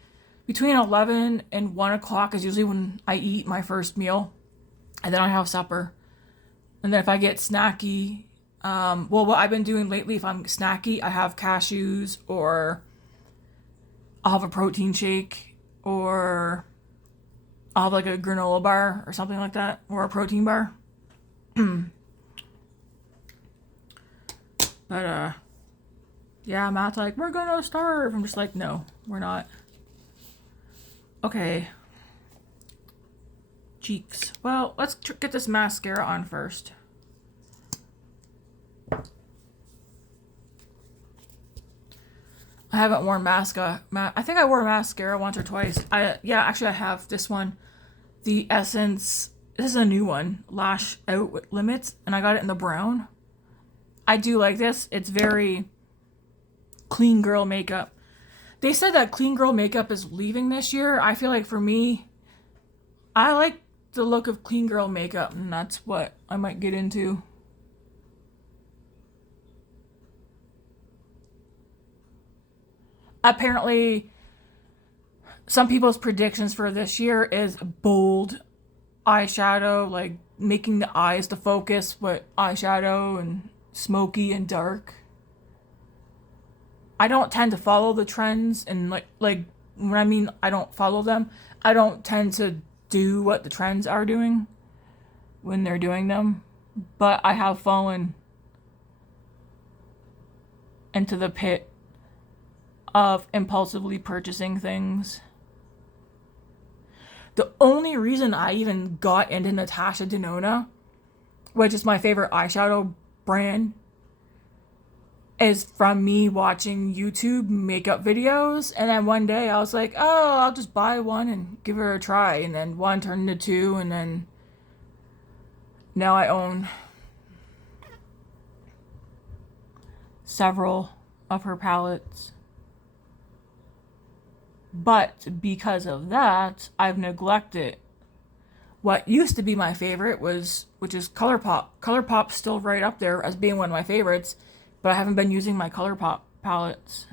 between 11 and 1 o'clock is usually when I eat my first meal. And then I have supper. And then if I get snacky, well, what I've been doing lately, if I'm snacky, I have cashews, or I'll have a protein shake, or I'll have like a granola bar or something like that, or a protein bar. But, yeah, Matt's like, we're gonna starve. I'm just like, no, we're not. Okay. Cheeks. Well, let's get this mascara on first. I haven't worn mascara. I think I wore mascara once or twice. Yeah, actually I have this one. The Essence. This is a new one. Lash Out with Limits. And I got it in the brown. I do like this. It's very clean girl makeup. They said that clean girl makeup is leaving this year. I feel like for me, I like the look of clean girl makeup, and that's what I might get into. Apparently, some people's predictions for this year is bold eyeshadow, like making the eyes the focus with eyeshadow and smoky and dark. I don't tend to follow the trends, and like when I mean I don't follow them, I don't tend to do what the trends are doing when they're doing them, but I have fallen into the pit of impulsively purchasing things. The only reason I even got into Natasha Denona, which is my favorite eyeshadow brand, is from me watching YouTube makeup videos. And then one day I was like, oh, I'll just buy one and give her a try. And then one turned into two, and then now I own several of her palettes. But because of that, I've neglected what used to be my favorite, which is ColourPop. ColourPop's still right up there as being one of my favorites, but I haven't been using my ColourPop palettes,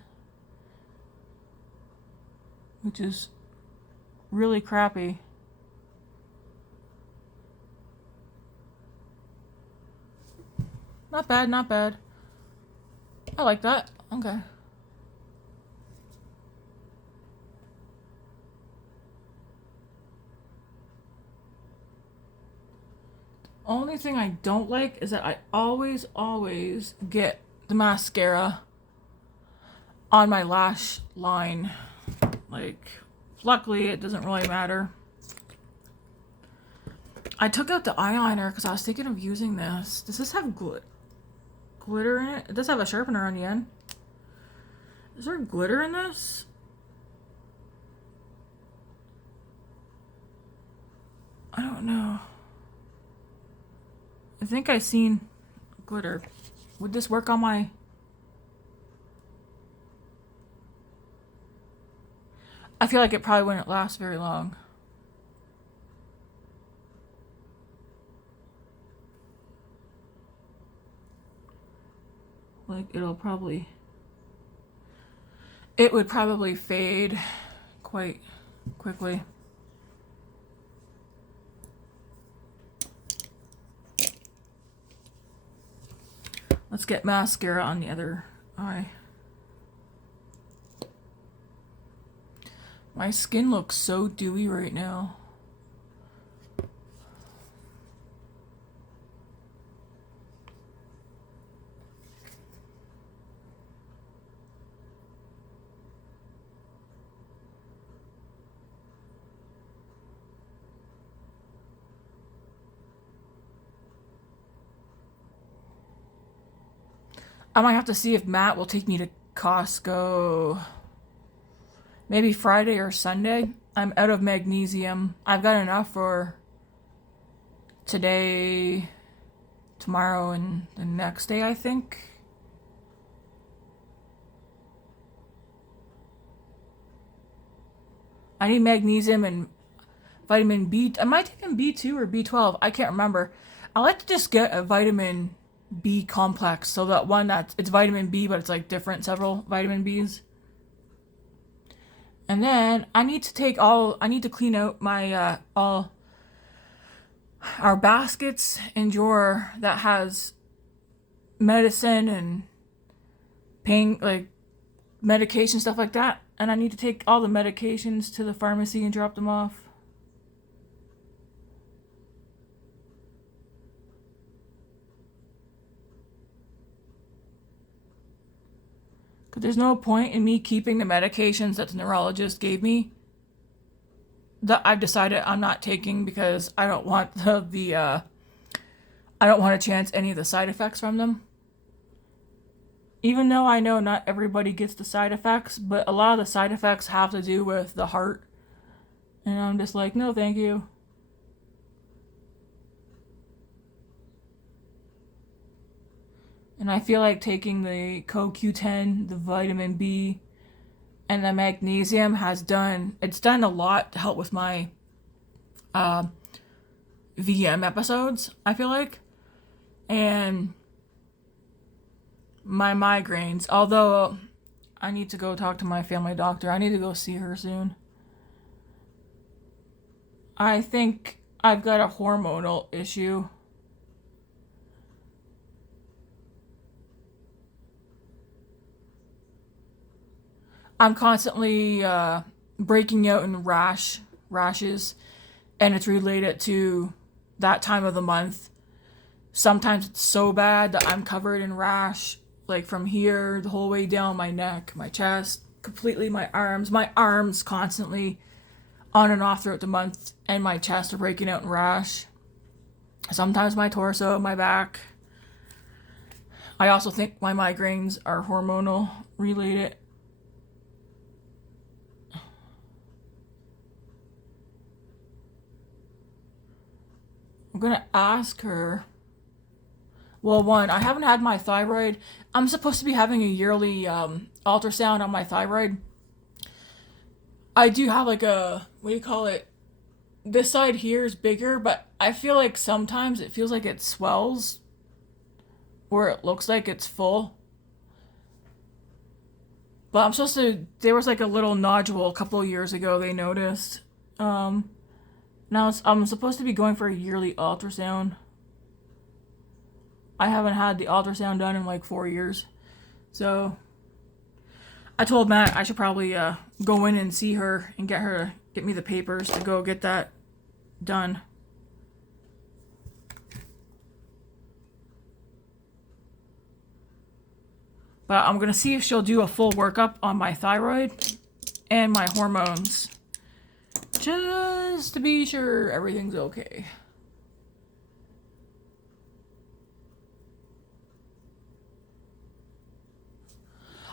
which is really crappy. Not bad, not bad. I like that. Okay. Only thing I don't like is that I always get the mascara on my lash line. Like, luckily it doesn't really matter. I took out the eyeliner because I was thinking of using this. Does this have glitter in it? It does have a sharpener on the end. Is there glitter in this? I don't know. I think I've seen glitter. Would this work on my... I feel like it probably wouldn't last very long. Like, it would probably fade quite quickly. Let's get mascara on the other eye. My skin looks so dewy right now. I might have to see if Matt will take me to Costco maybe Friday or Sunday. I'm out of magnesium. I've got enough for today, tomorrow, and the next day, I think. I need magnesium and vitamin B. I might take in B2 or B12. I can't remember. I like to just get a vitamin B complex. So that one it's vitamin B, but it's like different, several vitamin Bs. And then I need to clean out my, all our baskets and drawer that has medicine and pain, like medication, stuff like that. And I need to take all the medications to the pharmacy and drop them off. Because there's no point in me keeping the medications that the neurologist gave me that I've decided I'm not taking because I don't want I don't want to chance any of the side effects from them. Even though I know not everybody gets the side effects, but a lot of the side effects have to do with the heart. And I'm just like, no, thank you. And I feel like taking the CoQ10, the vitamin B, and the magnesium it's done a lot to help with my VM episodes, I feel like. And my migraines, although I need to go talk to my family doctor. I need to go see her soon. I think I've got a hormonal issue. I'm constantly breaking out in rashes, and it's related to that time of the month. Sometimes it's so bad that I'm covered in rash, like from here the whole way down my neck, my chest, completely my arms constantly on and off throughout the month, and my chest are breaking out in rash. Sometimes my torso, my back. I also think my migraines are hormonal related. I'm gonna ask her. Well, one, I haven't had my thyroid. I'm supposed to be having a yearly ultrasound on my thyroid. I do have like what do you call it? This side here is bigger, but I feel like sometimes it feels like it swells where it looks like it's full. But there was like a little nodule a couple of years ago they noticed. Now I'm supposed to be going for a yearly ultrasound. I haven't had the ultrasound done in like 4 years. So I told Matt I should probably go in and see her and get me the papers to go get that done. But I'm gonna see if she'll do a full workup on my thyroid and my hormones, just to be sure everything's okay.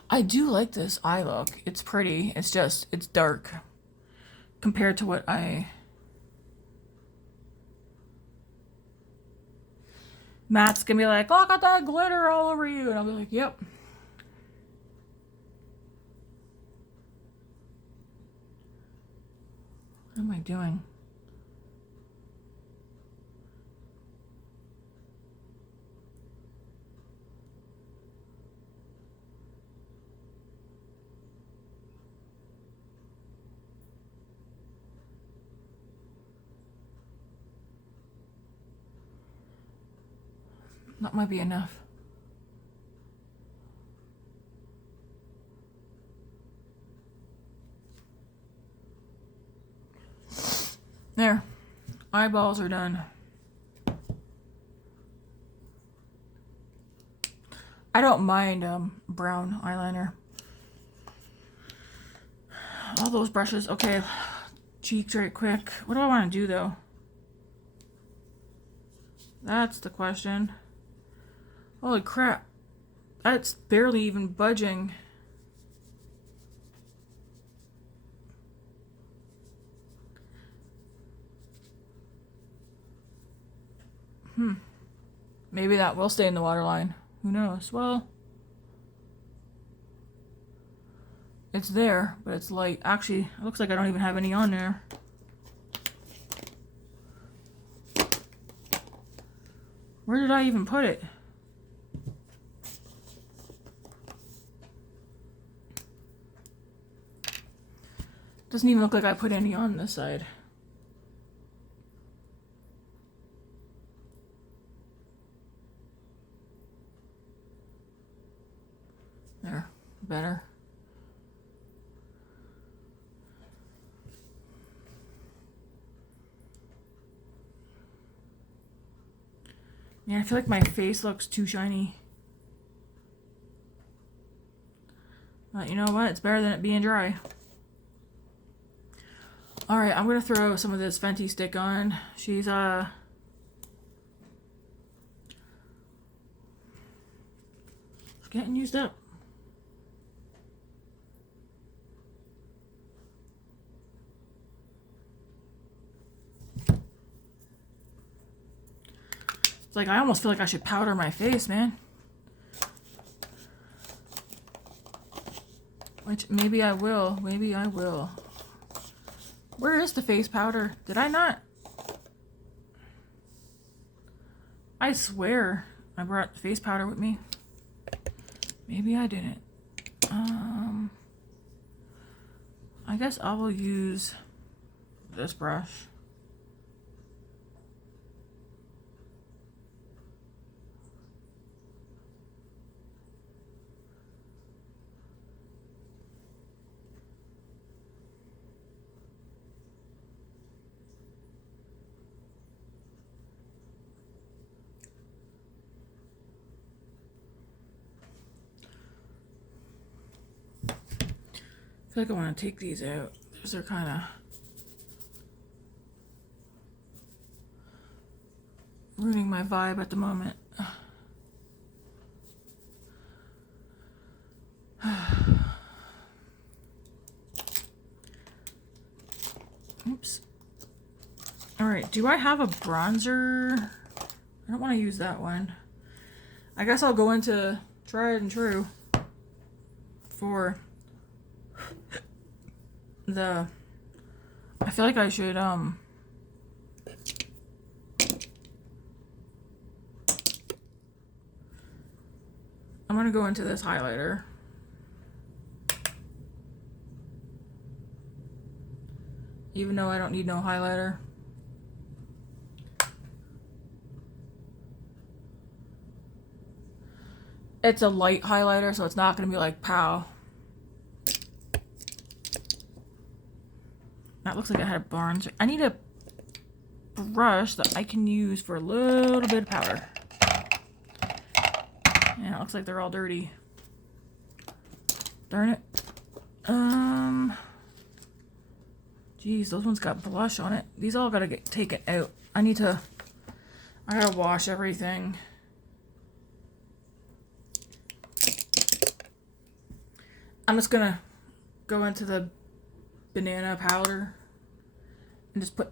I do like this eye look. It's pretty. It's dark compared to what Matt's gonna be like, look at that glitter all over you. And I'll be like, yep. What am I doing? That might be enough. There. Eyeballs are done. I don't mind brown eyeliner. All those brushes. Okay. Cheeks right quick. What do I want to do though? That's the question. Holy crap. That's barely even budging. Maybe that will stay in the waterline. Who knows? Well, it's there, but it's light. Actually, it looks like I don't even have any on there. Where did I even put it? Doesn't even look like I put any on this side. There, better. Man, I feel like my face looks too shiny. But you know what? It's better than it being dry. Alright, I'm gonna throw some of this Fenty stick on. She's getting used up. It's like I almost feel like I should powder my face, man. Which maybe I will. Maybe I will. Where is the face powder? Did I not? I swear I brought face powder with me. Maybe I didn't. I guess I will use this brush. I feel like I want to take these out because they're kind of ruining my vibe at the moment. Oops. Alright, do I have a bronzer? I don't want to use that one. I guess I'll go into Tried and True for the... I feel like I should, I'm gonna go into this highlighter. Even though I don't need no highlighter. It's a light highlighter, so it's not gonna be like pow. That looks like I had a bronzer. I need a brush that I can use for a little bit of powder. Yeah, it looks like they're all dirty. Darn it. Geez, those ones got blush on it. These all gotta get taken out. I gotta wash everything. I'm just gonna go into the banana powder and just put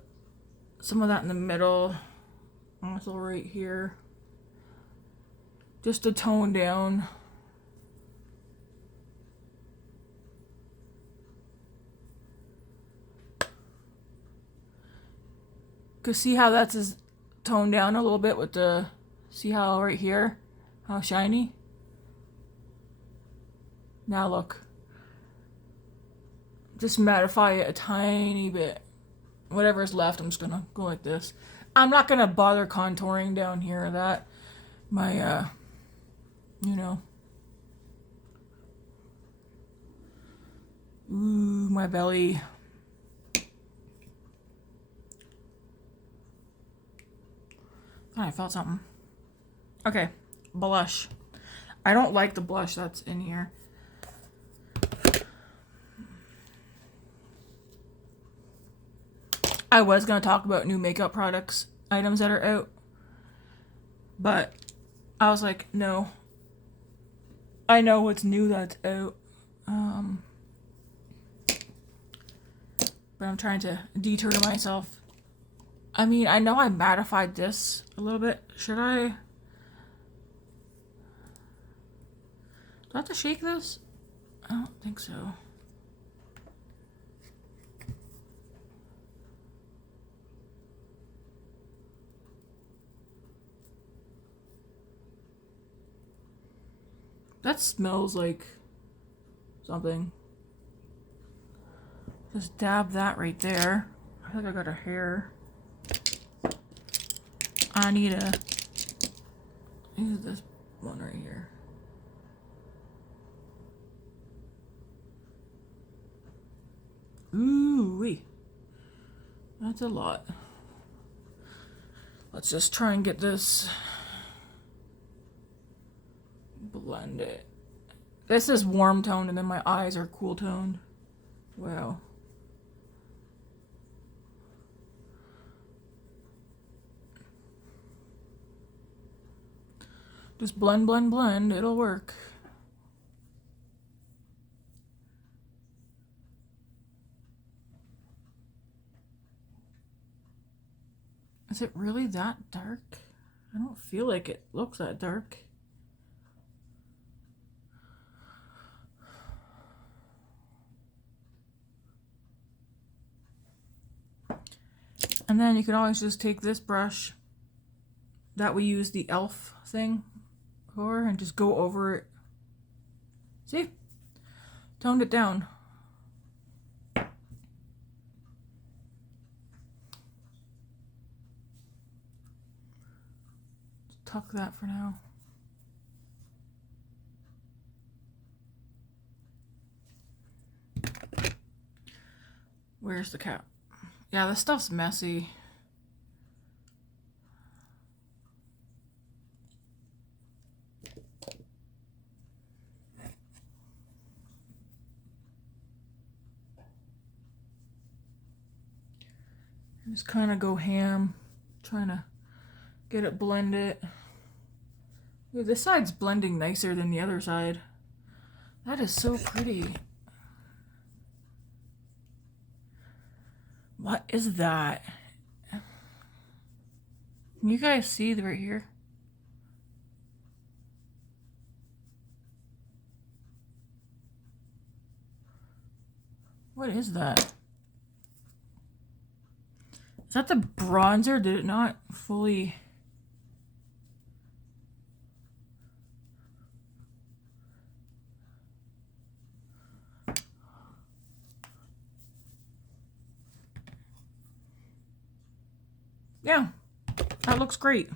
some of that in the middle, also right here, just to tone down. Cause see how that's toned down a little bit with the, see how right here, how shiny? Now look. Just mattify it a tiny bit. Whatever's left, I'm just gonna go like this. I'm not gonna bother contouring down here. That my you know, ooh, my belly. I felt something. Okay, blush. I don't like the blush that's in here. I was going to talk about new makeup products, items that are out. But I was like, no. I know what's new that's out. But I'm trying to deter myself I mean, I know I mattified this a little bit. Should I? Do I have to shake this? I don't think so. That smells like something. Just dab that right there. I feel like I got a hair. I need a use this one right here. Ooh wee. That's a lot. Let's just try and get this. Blend it. This is warm toned and then my eyes are cool toned. Wow. Just blend, blend, blend. It'll work. Is it really that dark? I don't feel like it looks that dark. And then you can always just take this brush that we use the elf thing for and just go over it. See? Toned it down. Just tuck that for now. Where's the cap? Yeah, this stuff's messy. Just kind of go ham, trying to get it blended. Ooh, this side's blending nicer than the other side. That is so pretty. What is that? Can you guys see right here? What is that? Is that the bronzer? Did it not fully... Yeah, that looks great.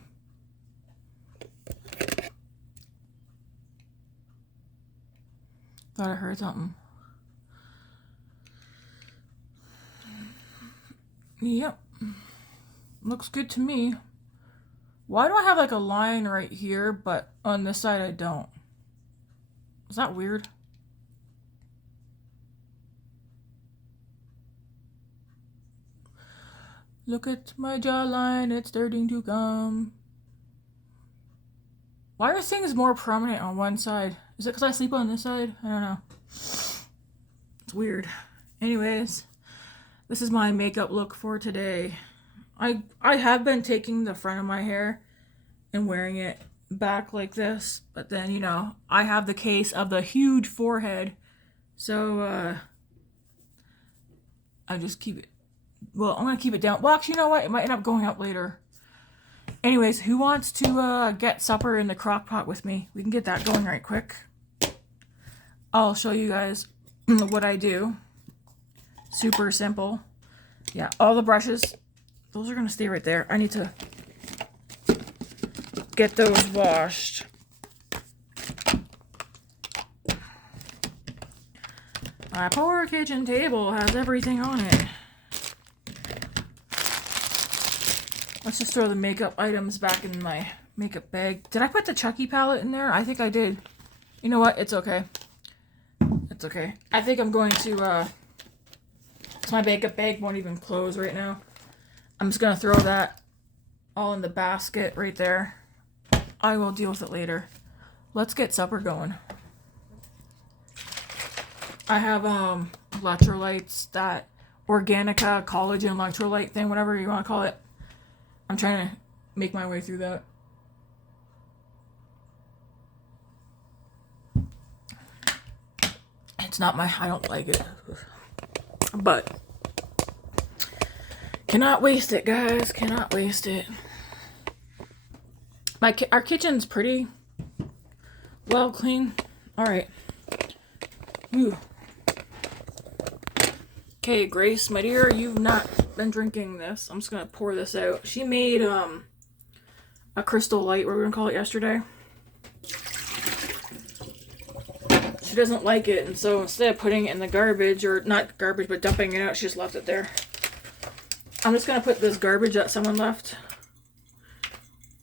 Thought I heard something. Yep, looks good to me. Why do I have like a line right here, but on this side I don't? Is that weird? Look at my jawline, it's starting to come. Why are things more prominent on one side? Is it because I sleep on this side? I don't know. It's weird. Anyways, this is my makeup look for today. I have been taking the front of my hair and wearing it back like this, but then, you know, I have the case of the huge forehead, so I just keep it. Well, I'm going to keep it down. Well, actually, you know what? It might end up going up later. Anyways, who wants to get supper in the crock pot with me? We can get that going right quick. I'll show you guys what I do. Super simple. Yeah, all the brushes, those are going to stay right there. I need to get those washed. My poor kitchen table has everything on it. Let's just throw the makeup items back in my makeup bag. Did I put the Chucky palette in there? I think I did. You know what? It's okay. It's okay. I think I'm going to, my makeup bag won't even close right now. I'm just going to throw that all in the basket right there. I will deal with it later. Let's get supper going. I have, electrolytes, that Organica collagen electrolyte thing, whatever you want to call it. I'm trying to make my way through that. It's not my, I don't like it. But cannot waste it, guys. Cannot waste it. Our kitchen's pretty well clean. All right. Ooh. Okay, Grace, my dear, you've not been drinking this. I'm just gonna pour this out. She made a crystal light, what we were gonna call it, yesterday. She doesn't like it, and so instead of putting it in the garbage, or not garbage, but dumping it out, she just left it there. I'm just gonna put this garbage that someone left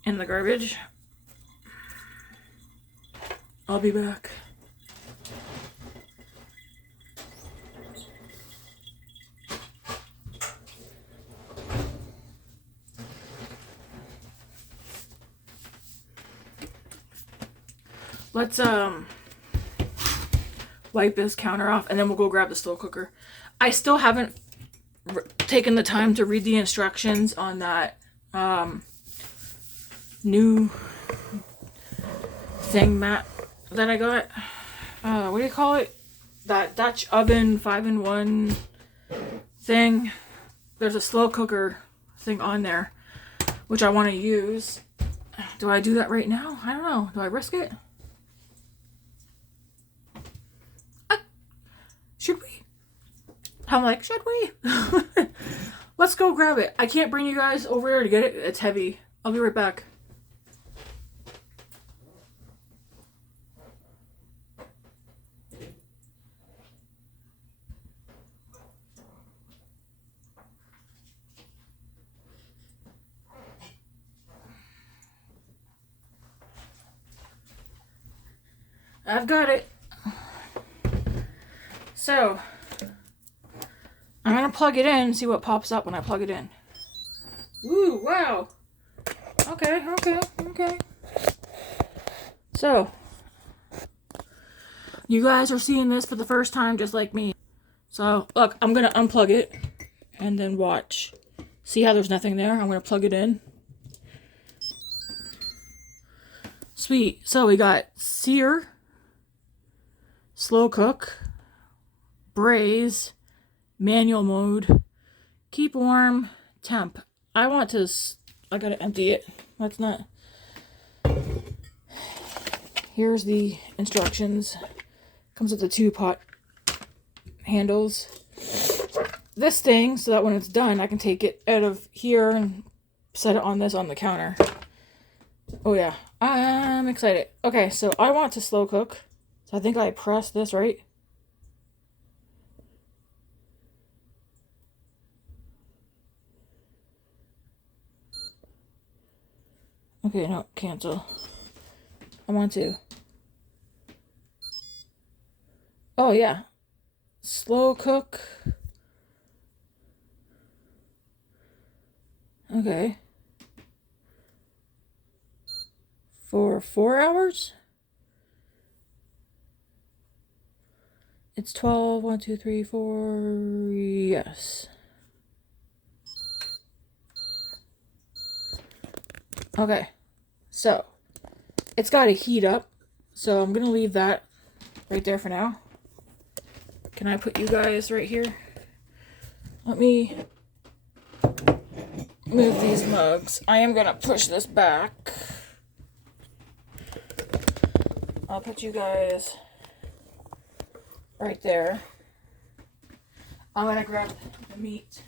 in the garbage. I'll be back. Let's wipe this counter off, and then we'll go grab the slow cooker. I still haven't taken the time to read the instructions on that new thing mat that I got. What do you call it? That Dutch oven 5-in-1 thing. There's a slow cooker thing on there, which I want to use. Do I do that right now? I don't know. Do I risk it? Should we? I'm like, should we? Let's go grab it. I can't bring you guys over there to get it. It's heavy. I'll be right back. I've got it. So, I'm going to plug it in and see what pops up when I plug it in. Ooh, wow. Okay. So, you guys are seeing this for the first time just like me. So, look, I'm going to unplug it and then watch. See how there's nothing there? I'm going to plug it in. Sweet. So, we got sear, slow cook, braise, manual mode, keep warm, temp. I gotta empty it. That's not. Here's the instructions. Comes with the 2 pot handles. This thing, so that when it's done, I can take it out of here and set it on the counter. Oh yeah, I'm excited. Okay, so I want to slow cook. So I think I press this, right? Okay, no, cancel. I want to. Oh, yeah. Slow cook. Okay. For 4 hours? It's 12, 1, 2, 3, 4, yes. Okay. So, it's got to heat up, so I'm going to leave that right there for now. Can I put you guys right here? Let me move these mugs. I am going to push this back. I'll put you guys right there. I'm going to grab the meat.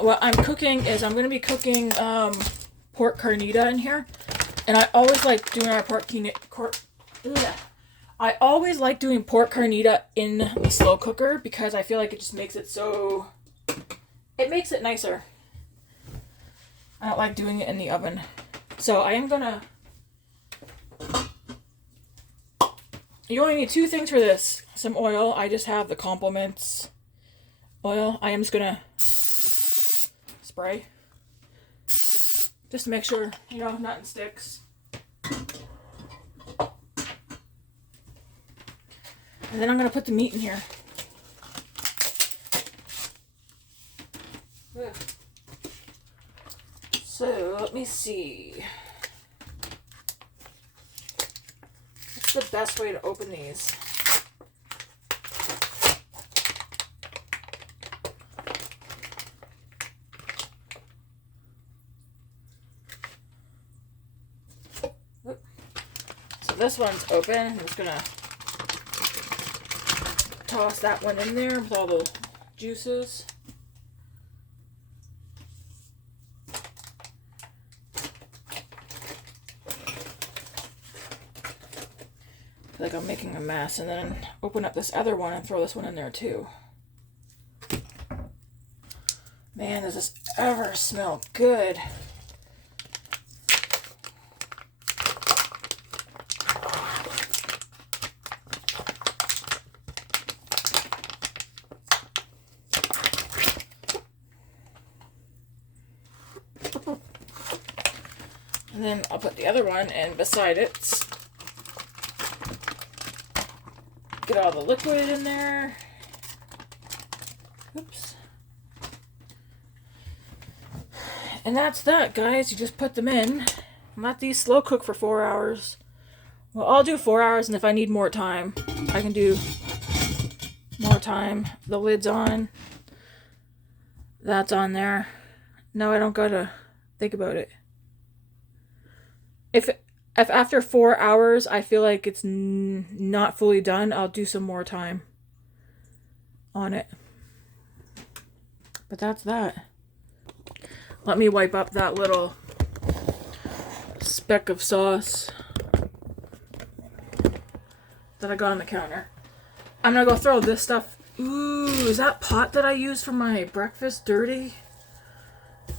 What I'm cooking is I'm going to be cooking pork carnita in here. And I always like doing our pork carnita in the slow cooker because I feel like it just makes it so... It makes it nicer. I don't like doing it in the oven. So I am going to... You only need 2 things for this. Some oil. I just have the compliments oil. I am just going to spray. Just to make sure, nothing sticks. And then I'm going to put the meat in here. So, let me see. What's the best way to open these? So this one's open. I'm just going to toss that one in there with all the juices. Like I'm making a mess, and then open up this other one and throw this one in there too. Man, does this ever smell good. And then I'll put the other one in beside it. Get all the liquid in there. Oops. And that's that, guys. You just put them in. Let these slow cook for 4 hours. Well, I'll do 4 hours, and if I need more time, I can do more time. The lid's on. That's on there. No, I don't gotta think about it. If after 4 hours I feel like it's not fully done, I'll do some more time on it. But that's that. Let me wipe up that little speck of sauce that I got on the counter. I'm gonna go throw this stuff. Ooh, is that pot that I used for my breakfast dirty?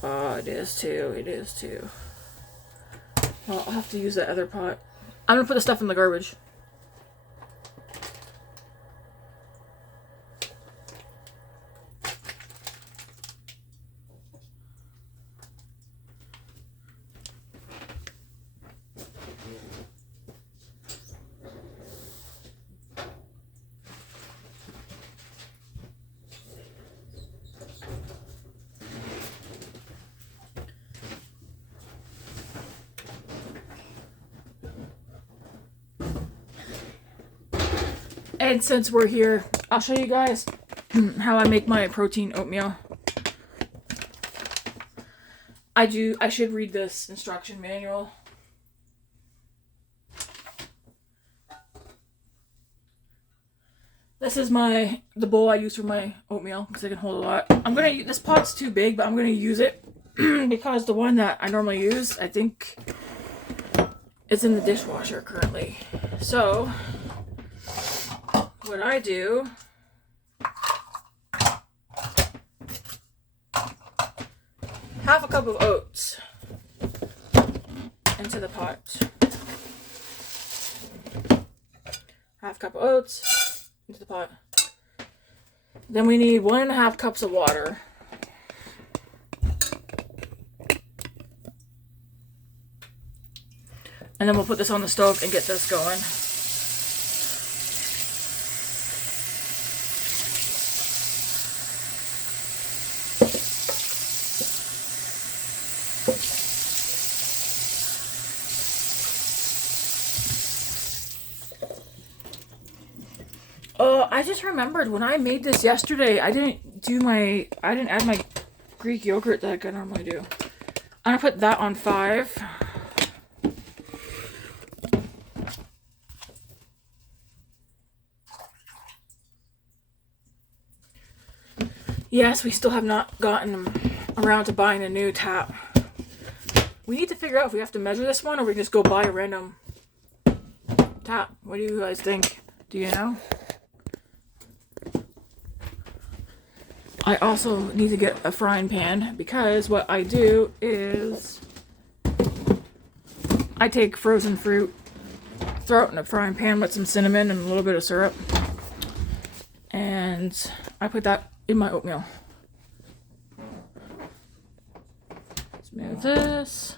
Oh, it is too. It is too. Well, I'll have to use that other pot. I'm gonna put the stuff in the garbage. And since we're here, I'll show you guys how I make my protein oatmeal. I should read this instruction manual. This is the bowl I use for my oatmeal because I can hold a lot. This pot's too big, but I'm gonna use it because the one that I normally use, I think, is in the dishwasher currently. So what I do half a cup of oats into the pot. Half cup of oats into the pot. Then we need 1.5 cups of water. And then we'll put this on the stove and get this going. Oh, I just remembered when I made this yesterday, I didn't add my Greek yogurt that I normally do. I'm gonna put that on 5. Yes, we still have not gotten around to buying a new tap. We need to figure out if we have to measure this one or we just go buy a random tap. What do you guys think? Do you know? I also need to get a frying pan because what I do is I take frozen fruit, throw it in a frying pan with some cinnamon and a little bit of syrup, and I put that in my oatmeal. Let's move this.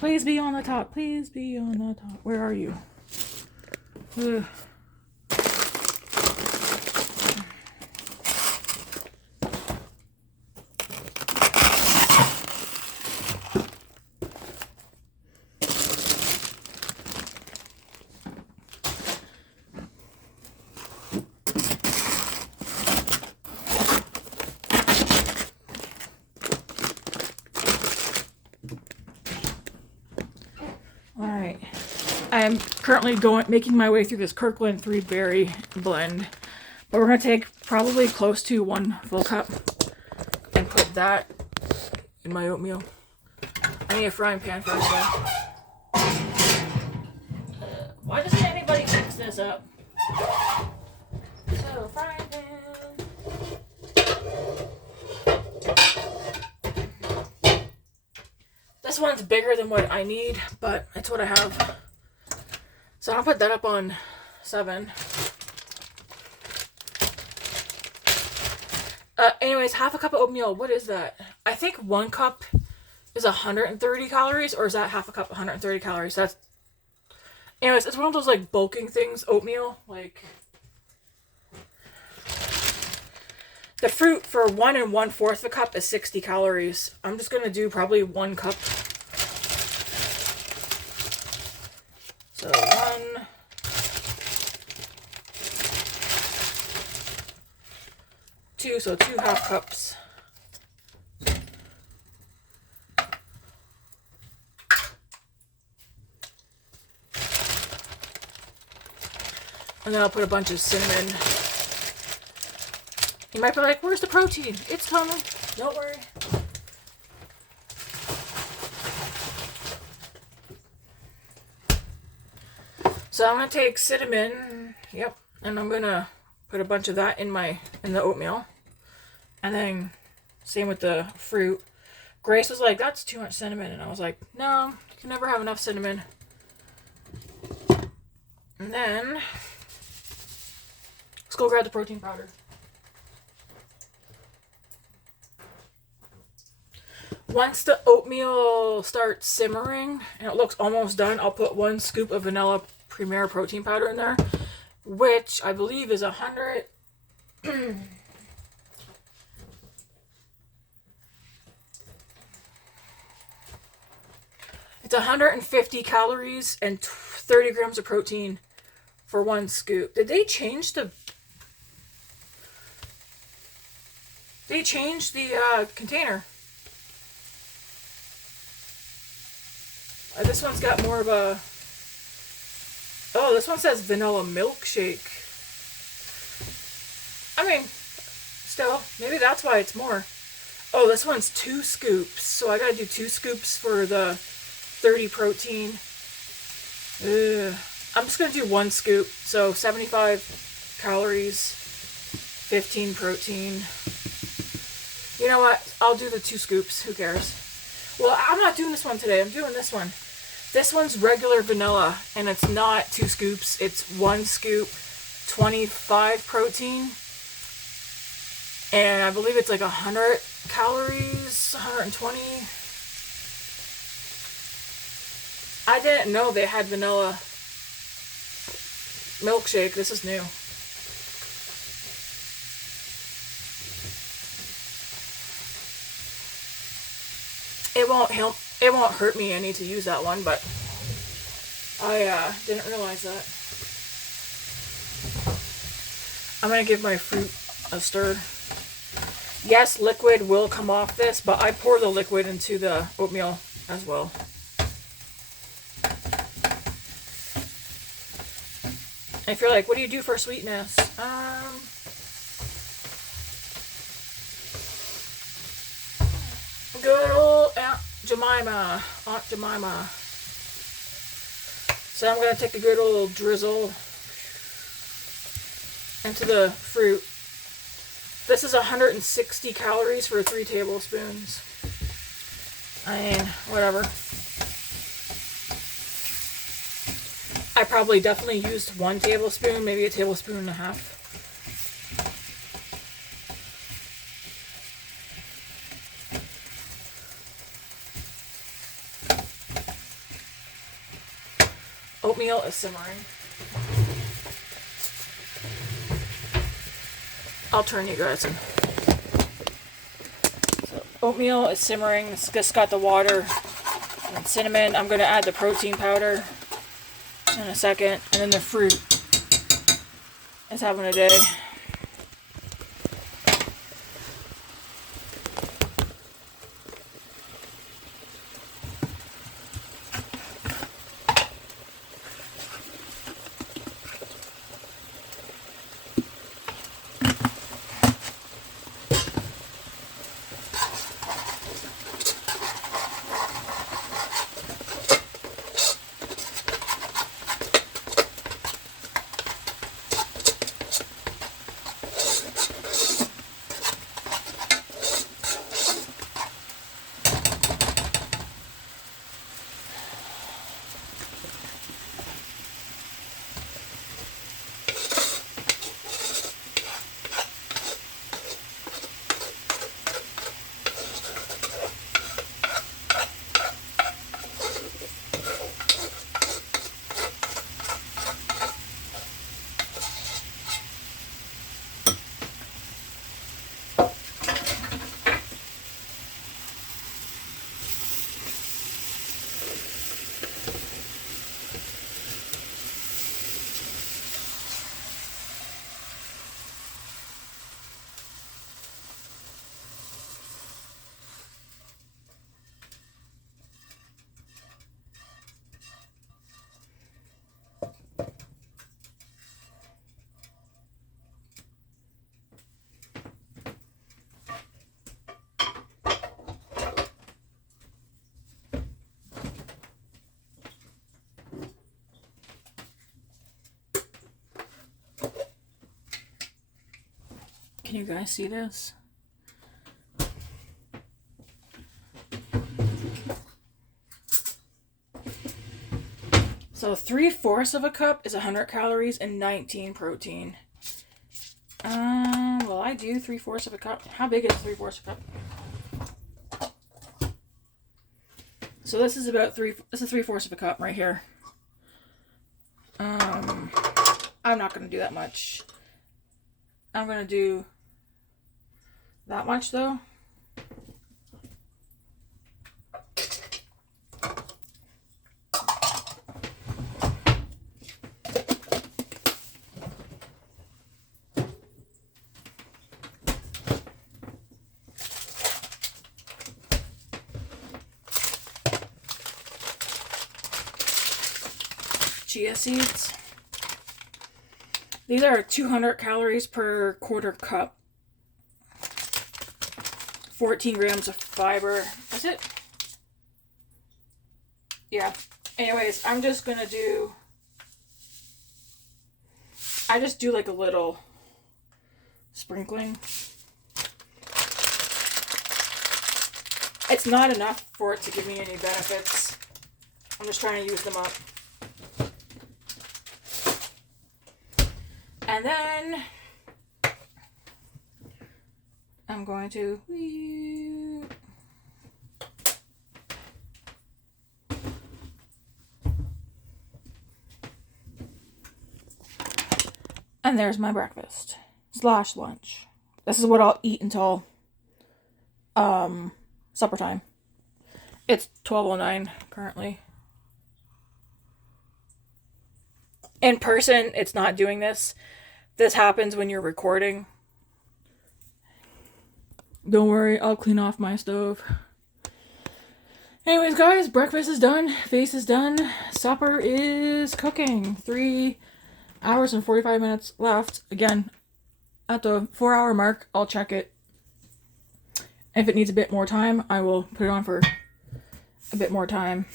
Please be on the top. Please be on the top. Where are you? Ugh. currently making my way through this Kirkland 3-berry blend. But we're going to take probably close to 1 full cup and put that in my oatmeal. I need a frying pan first though. Why doesn't anybody mix this up? So, frying pan. This one's bigger than what I need, but it's what I have. So I'll put that up on 7. Anyways, half a cup of oatmeal. What is that? I think 1 cup is 130 calories, or is that half a cup 130 calories? That's. Anyways, it's one of those like bulking things, oatmeal. Like the fruit for 1 1/4 of a cup is 60 calories. I'm just gonna do probably 1 cup. So 1. 2, so 2 half cups. And then I'll put a bunch of cinnamon. You might be like, where's the protein? It's coming. Don't worry. So I'm going to take cinnamon. Yep. And I'm going to put a bunch of that in the oatmeal. And then same with the fruit. Grace was like, that's too much cinnamon. And I was like, no, you can never have enough cinnamon. And then let's go grab the protein powder. Once the oatmeal starts simmering and it looks almost done, I'll put 1 scoop of vanilla Premier protein powder in there, which I believe is 100. It's 150 calories and 30 grams of protein for 1 scoop. Did they change the... They changed the container. This one's got more of a... Oh, this one says vanilla milkshake. I mean, still, maybe that's why it's more. Oh, this one's 2 scoops. So I gotta do 2 scoops for the 30 protein. Ugh. I'm just gonna do 1 scoop. So 75 calories, 15 protein. You know what? I'll do the 2 scoops. Who cares? Well, I'm not doing this one today. I'm doing this one. This one's regular vanilla, and it's not 2 scoops. It's 1 scoop, 25 protein. And I believe it's like 100 calories, 120. I didn't know they had vanilla milkshake. This is new. It won't help. It won't hurt me any to use that one, but I didn't realize that. I'm gonna give my fruit a stir. Yes, liquid will come off this, but I pour the liquid into the oatmeal as well. And if you're like, what do you do for sweetness? Good old Aunt Jemima. So I'm going to take a good old drizzle into the fruit. This is 160 calories for 3 tablespoons. I mean, whatever. I probably definitely used 1 tablespoon, maybe a tablespoon and a half. Oatmeal is simmering. I'll turn you guys in. So oatmeal is simmering. It's just got the water and cinnamon. I'm going to add the protein powder in a second. And then the fruit is having a day. Can you guys see this? So 3/4 of a cup is 100 calories and 19 protein. Will I do 3/4 of a cup? How big is 3/4 of a cup? So this is about this is 3/4 of a cup right here. I'm not going to do that much. I'm going to do that much though. Chia seeds. These are 200 calories per quarter cup. 14 grams of fiber. Is it? Yeah. Anyways, I'm just gonna do... I just do like a little sprinkling. It's not enough for it to give me any benefits. I'm just trying to use them up. And then I'm going to and there's my breakfast / lunch. This is what I'll eat until supper time. It's 12:09 currently. In person, it's not doing this. This happens when you're recording. Don't worry, I'll clean off my stove. Anyways, guys, breakfast is done. Face is done. Supper is cooking. 3 hours and 45 minutes left. Again, at the 4-hour mark, I'll check it. If it needs a bit more time, I will put it on for a bit more time.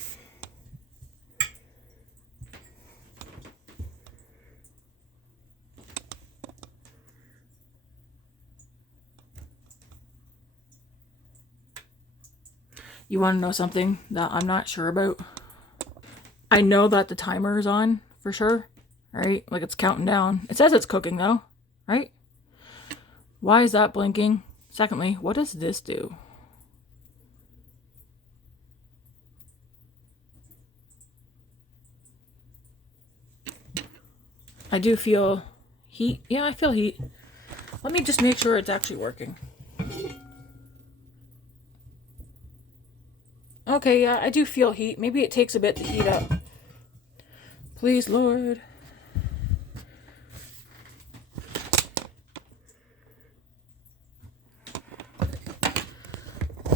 You want to know something that I'm not sure about? I know that the timer is on for sure, right? Like it's counting down. It says it's cooking though, right? Why is that blinking? Secondly, what does this do? I do feel heat. Yeah, I feel heat. Let me just make sure it's actually working. Okay, yeah, I do feel heat. Maybe it takes a bit to heat up. Please, Lord.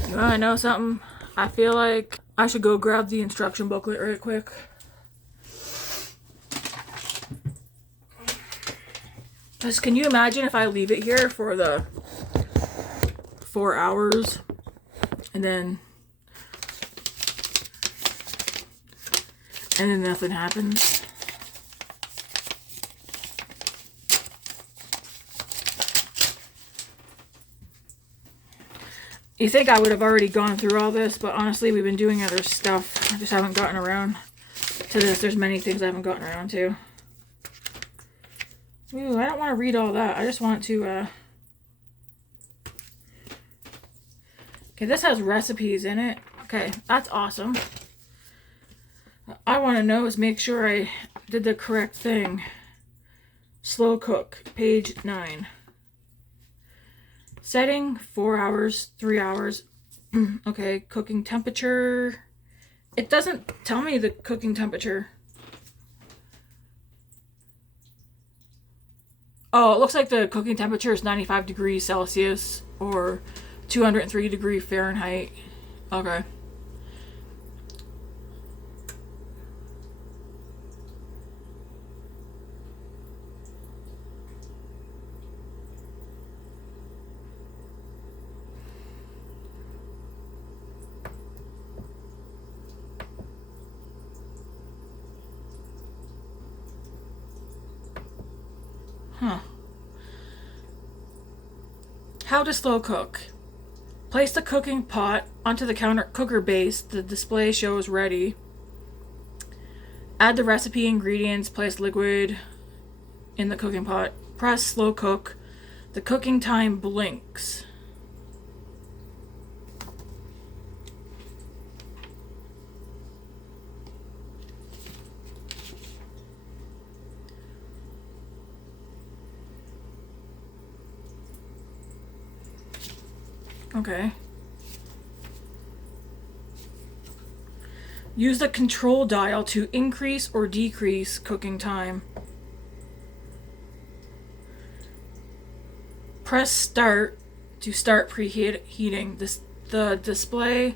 You wanna know something? I feel like I should go grab the instruction booklet right quick. Because can you imagine if I leave it here for the 4 hours and then nothing happens? You think I would have already gone through all this, but honestly, we've been doing other stuff. I just haven't gotten around to this. There's many things I haven't gotten around to. Ooh, I don't want to read all that. I just want to, Okay, this has recipes in it. Okay, that's awesome. What I want to know is make sure I did the correct thing. Slow cook, page 9. Setting, 4 hours, 3 hours. Okay, cooking temperature. It doesn't tell me the cooking temperature. Oh, it looks like the cooking temperature is 95 degrees Celsius or 203 degrees Fahrenheit. Okay. Huh. How to slow cook. Place the cooking pot onto the cooker base. The display shows ready. Add the recipe ingredients. Place liquid in the cooking pot. Press slow cook. The cooking time blinks. Okay. Use the control dial to increase or decrease cooking time. Press start to start preheating. The display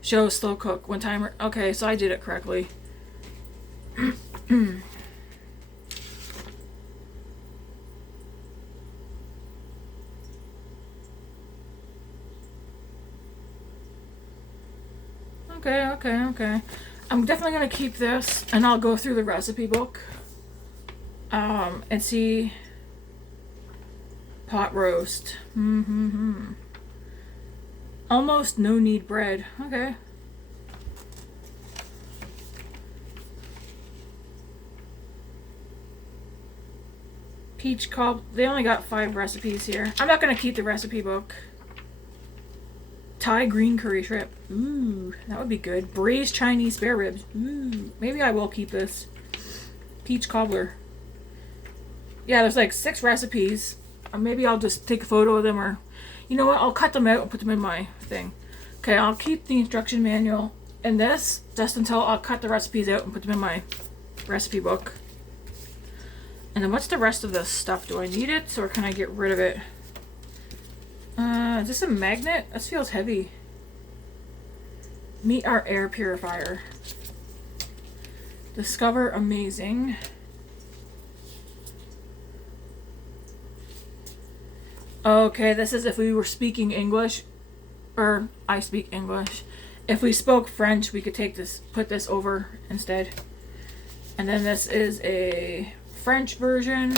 shows slow cook when timer. Okay, so I did it correctly. Okay. I'm definitely gonna keep this, and I'll go through the recipe book, and see. Pot roast. Almost no knead bread. Okay. Peach cob. They only got 5 recipes here. I'm not gonna keep the recipe book. Thai green curry shrimp. Ooh, that would be good. Braised Chinese spare ribs. Ooh, maybe I will keep this. Peach cobbler. Yeah, there's like 6 recipes. Or maybe I'll just take a photo of them, or you know what? I'll cut them out and put them in my thing. Okay, I'll keep the instruction manual in this just until I'll cut the recipes out and put them in my recipe book. And then what's the rest of this stuff? Do I need it, or can I get rid of it? Is this a magnet? This feels heavy. Meet our air purifier. Discover amazing. Okay, this is if we were speaking English, or I speak English. If we spoke French, we could put this over instead. And then this is a French version.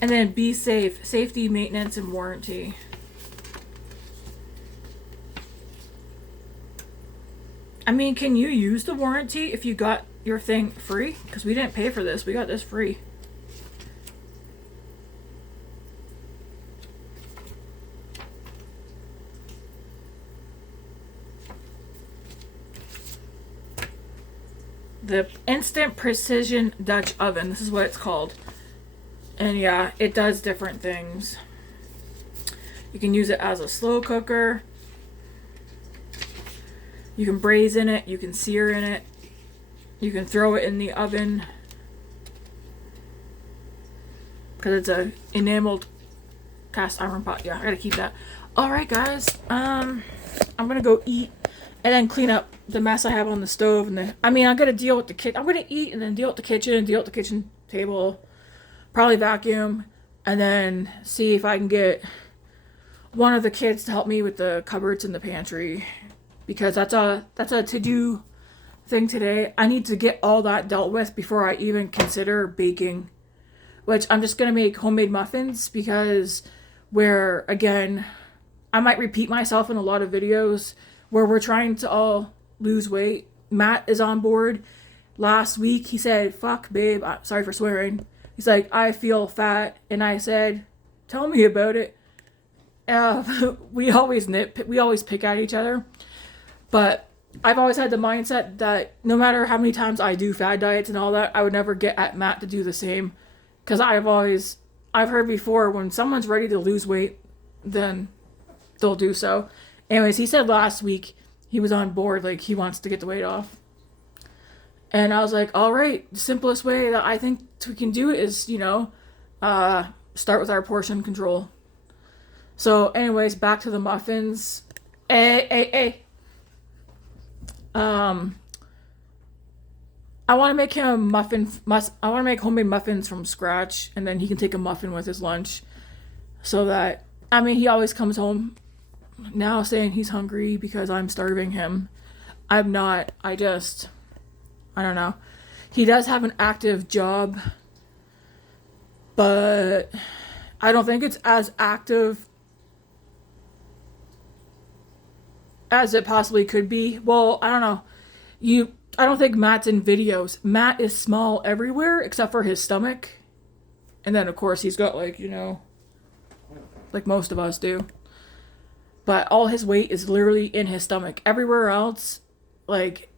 And then be safe, safety, maintenance, and warranty. I mean, can you use the warranty if you got your thing free? Because we didn't pay for this, we got this free. The Instant Precision Dutch Oven, this is what it's called. And yeah, it does different things. You can use it as a slow cooker. You can braise in it. You can sear in it. You can throw it in the oven. Because it's a enameled cast iron pot. Yeah, I gotta keep that. Alright guys, I'm gonna go eat and then clean up the mess I have on the stove. And I'm gonna deal with the kitchen. I'm gonna eat and then deal with the kitchen and deal with the kitchen table. Probably vacuum, and then see if I can get one of the kids to help me with the cupboards in the pantry, because that's a to-do thing today. I need to get all that dealt with before I even consider baking, which I'm just gonna make homemade muffins, because where again I might repeat myself in a lot of videos where we're trying to all lose weight. Matt is on board. Last week he said, fuck babe, sorry for swearing. He's like, I feel fat. And I said, tell me about it. We always pick at each other. But I've always had the mindset that no matter how many times I do fad diets and all that, I would never get at Matt to do the same. Because I've heard before, when someone's ready to lose weight, then they'll do so. Anyways, he said last week he was on board, like he wants to get the weight off. And I was like, all right, the simplest way that I think we can do it is, start with our portion control. So anyways, back to the muffins. I want to make him I want to make homemade muffins from scratch, and then he can take a muffin with his lunch. So that, he always comes home now saying he's hungry because I'm starving him. I'm not. I don't know. He does have an active job, but I don't think it's as active as it possibly could be. Well, I don't know. I don't think Matt's in videos. Matt is small everywhere except for his stomach. And then of course he's got like, like most of us do. But all his weight is literally in his stomach. Everywhere else, like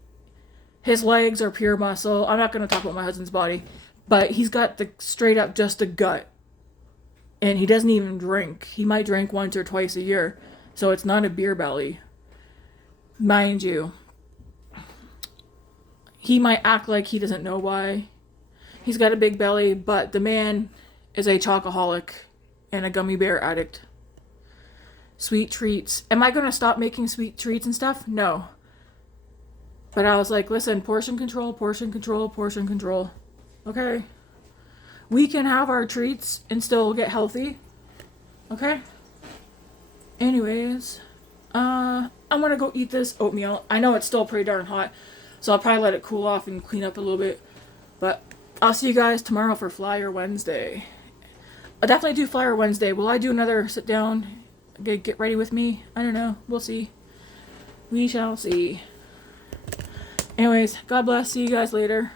his legs are pure muscle. I'm not going to talk about my husband's body, but he's got the straight up just a gut. And he doesn't even drink. He might drink once or twice a year. So it's not a beer belly. Mind you, he might act like he doesn't know why he's got a big belly, but the man is a chocoholic and a gummy bear addict. Sweet treats. Am I going to stop making sweet treats and stuff? No. But I was like, listen, portion control, portion control, portion control. Okay? We can have our treats and still get healthy. Okay? Anyways, I'm going to go eat this oatmeal. I know it's still pretty darn hot, so I'll probably let it cool off and clean up a little bit. But I'll see you guys tomorrow for Flyer Wednesday. I'll definitely do Flyer Wednesday. Will I do another sit down, get ready with me? I don't know. We'll see. We shall see. Anyways, God bless. See you guys later.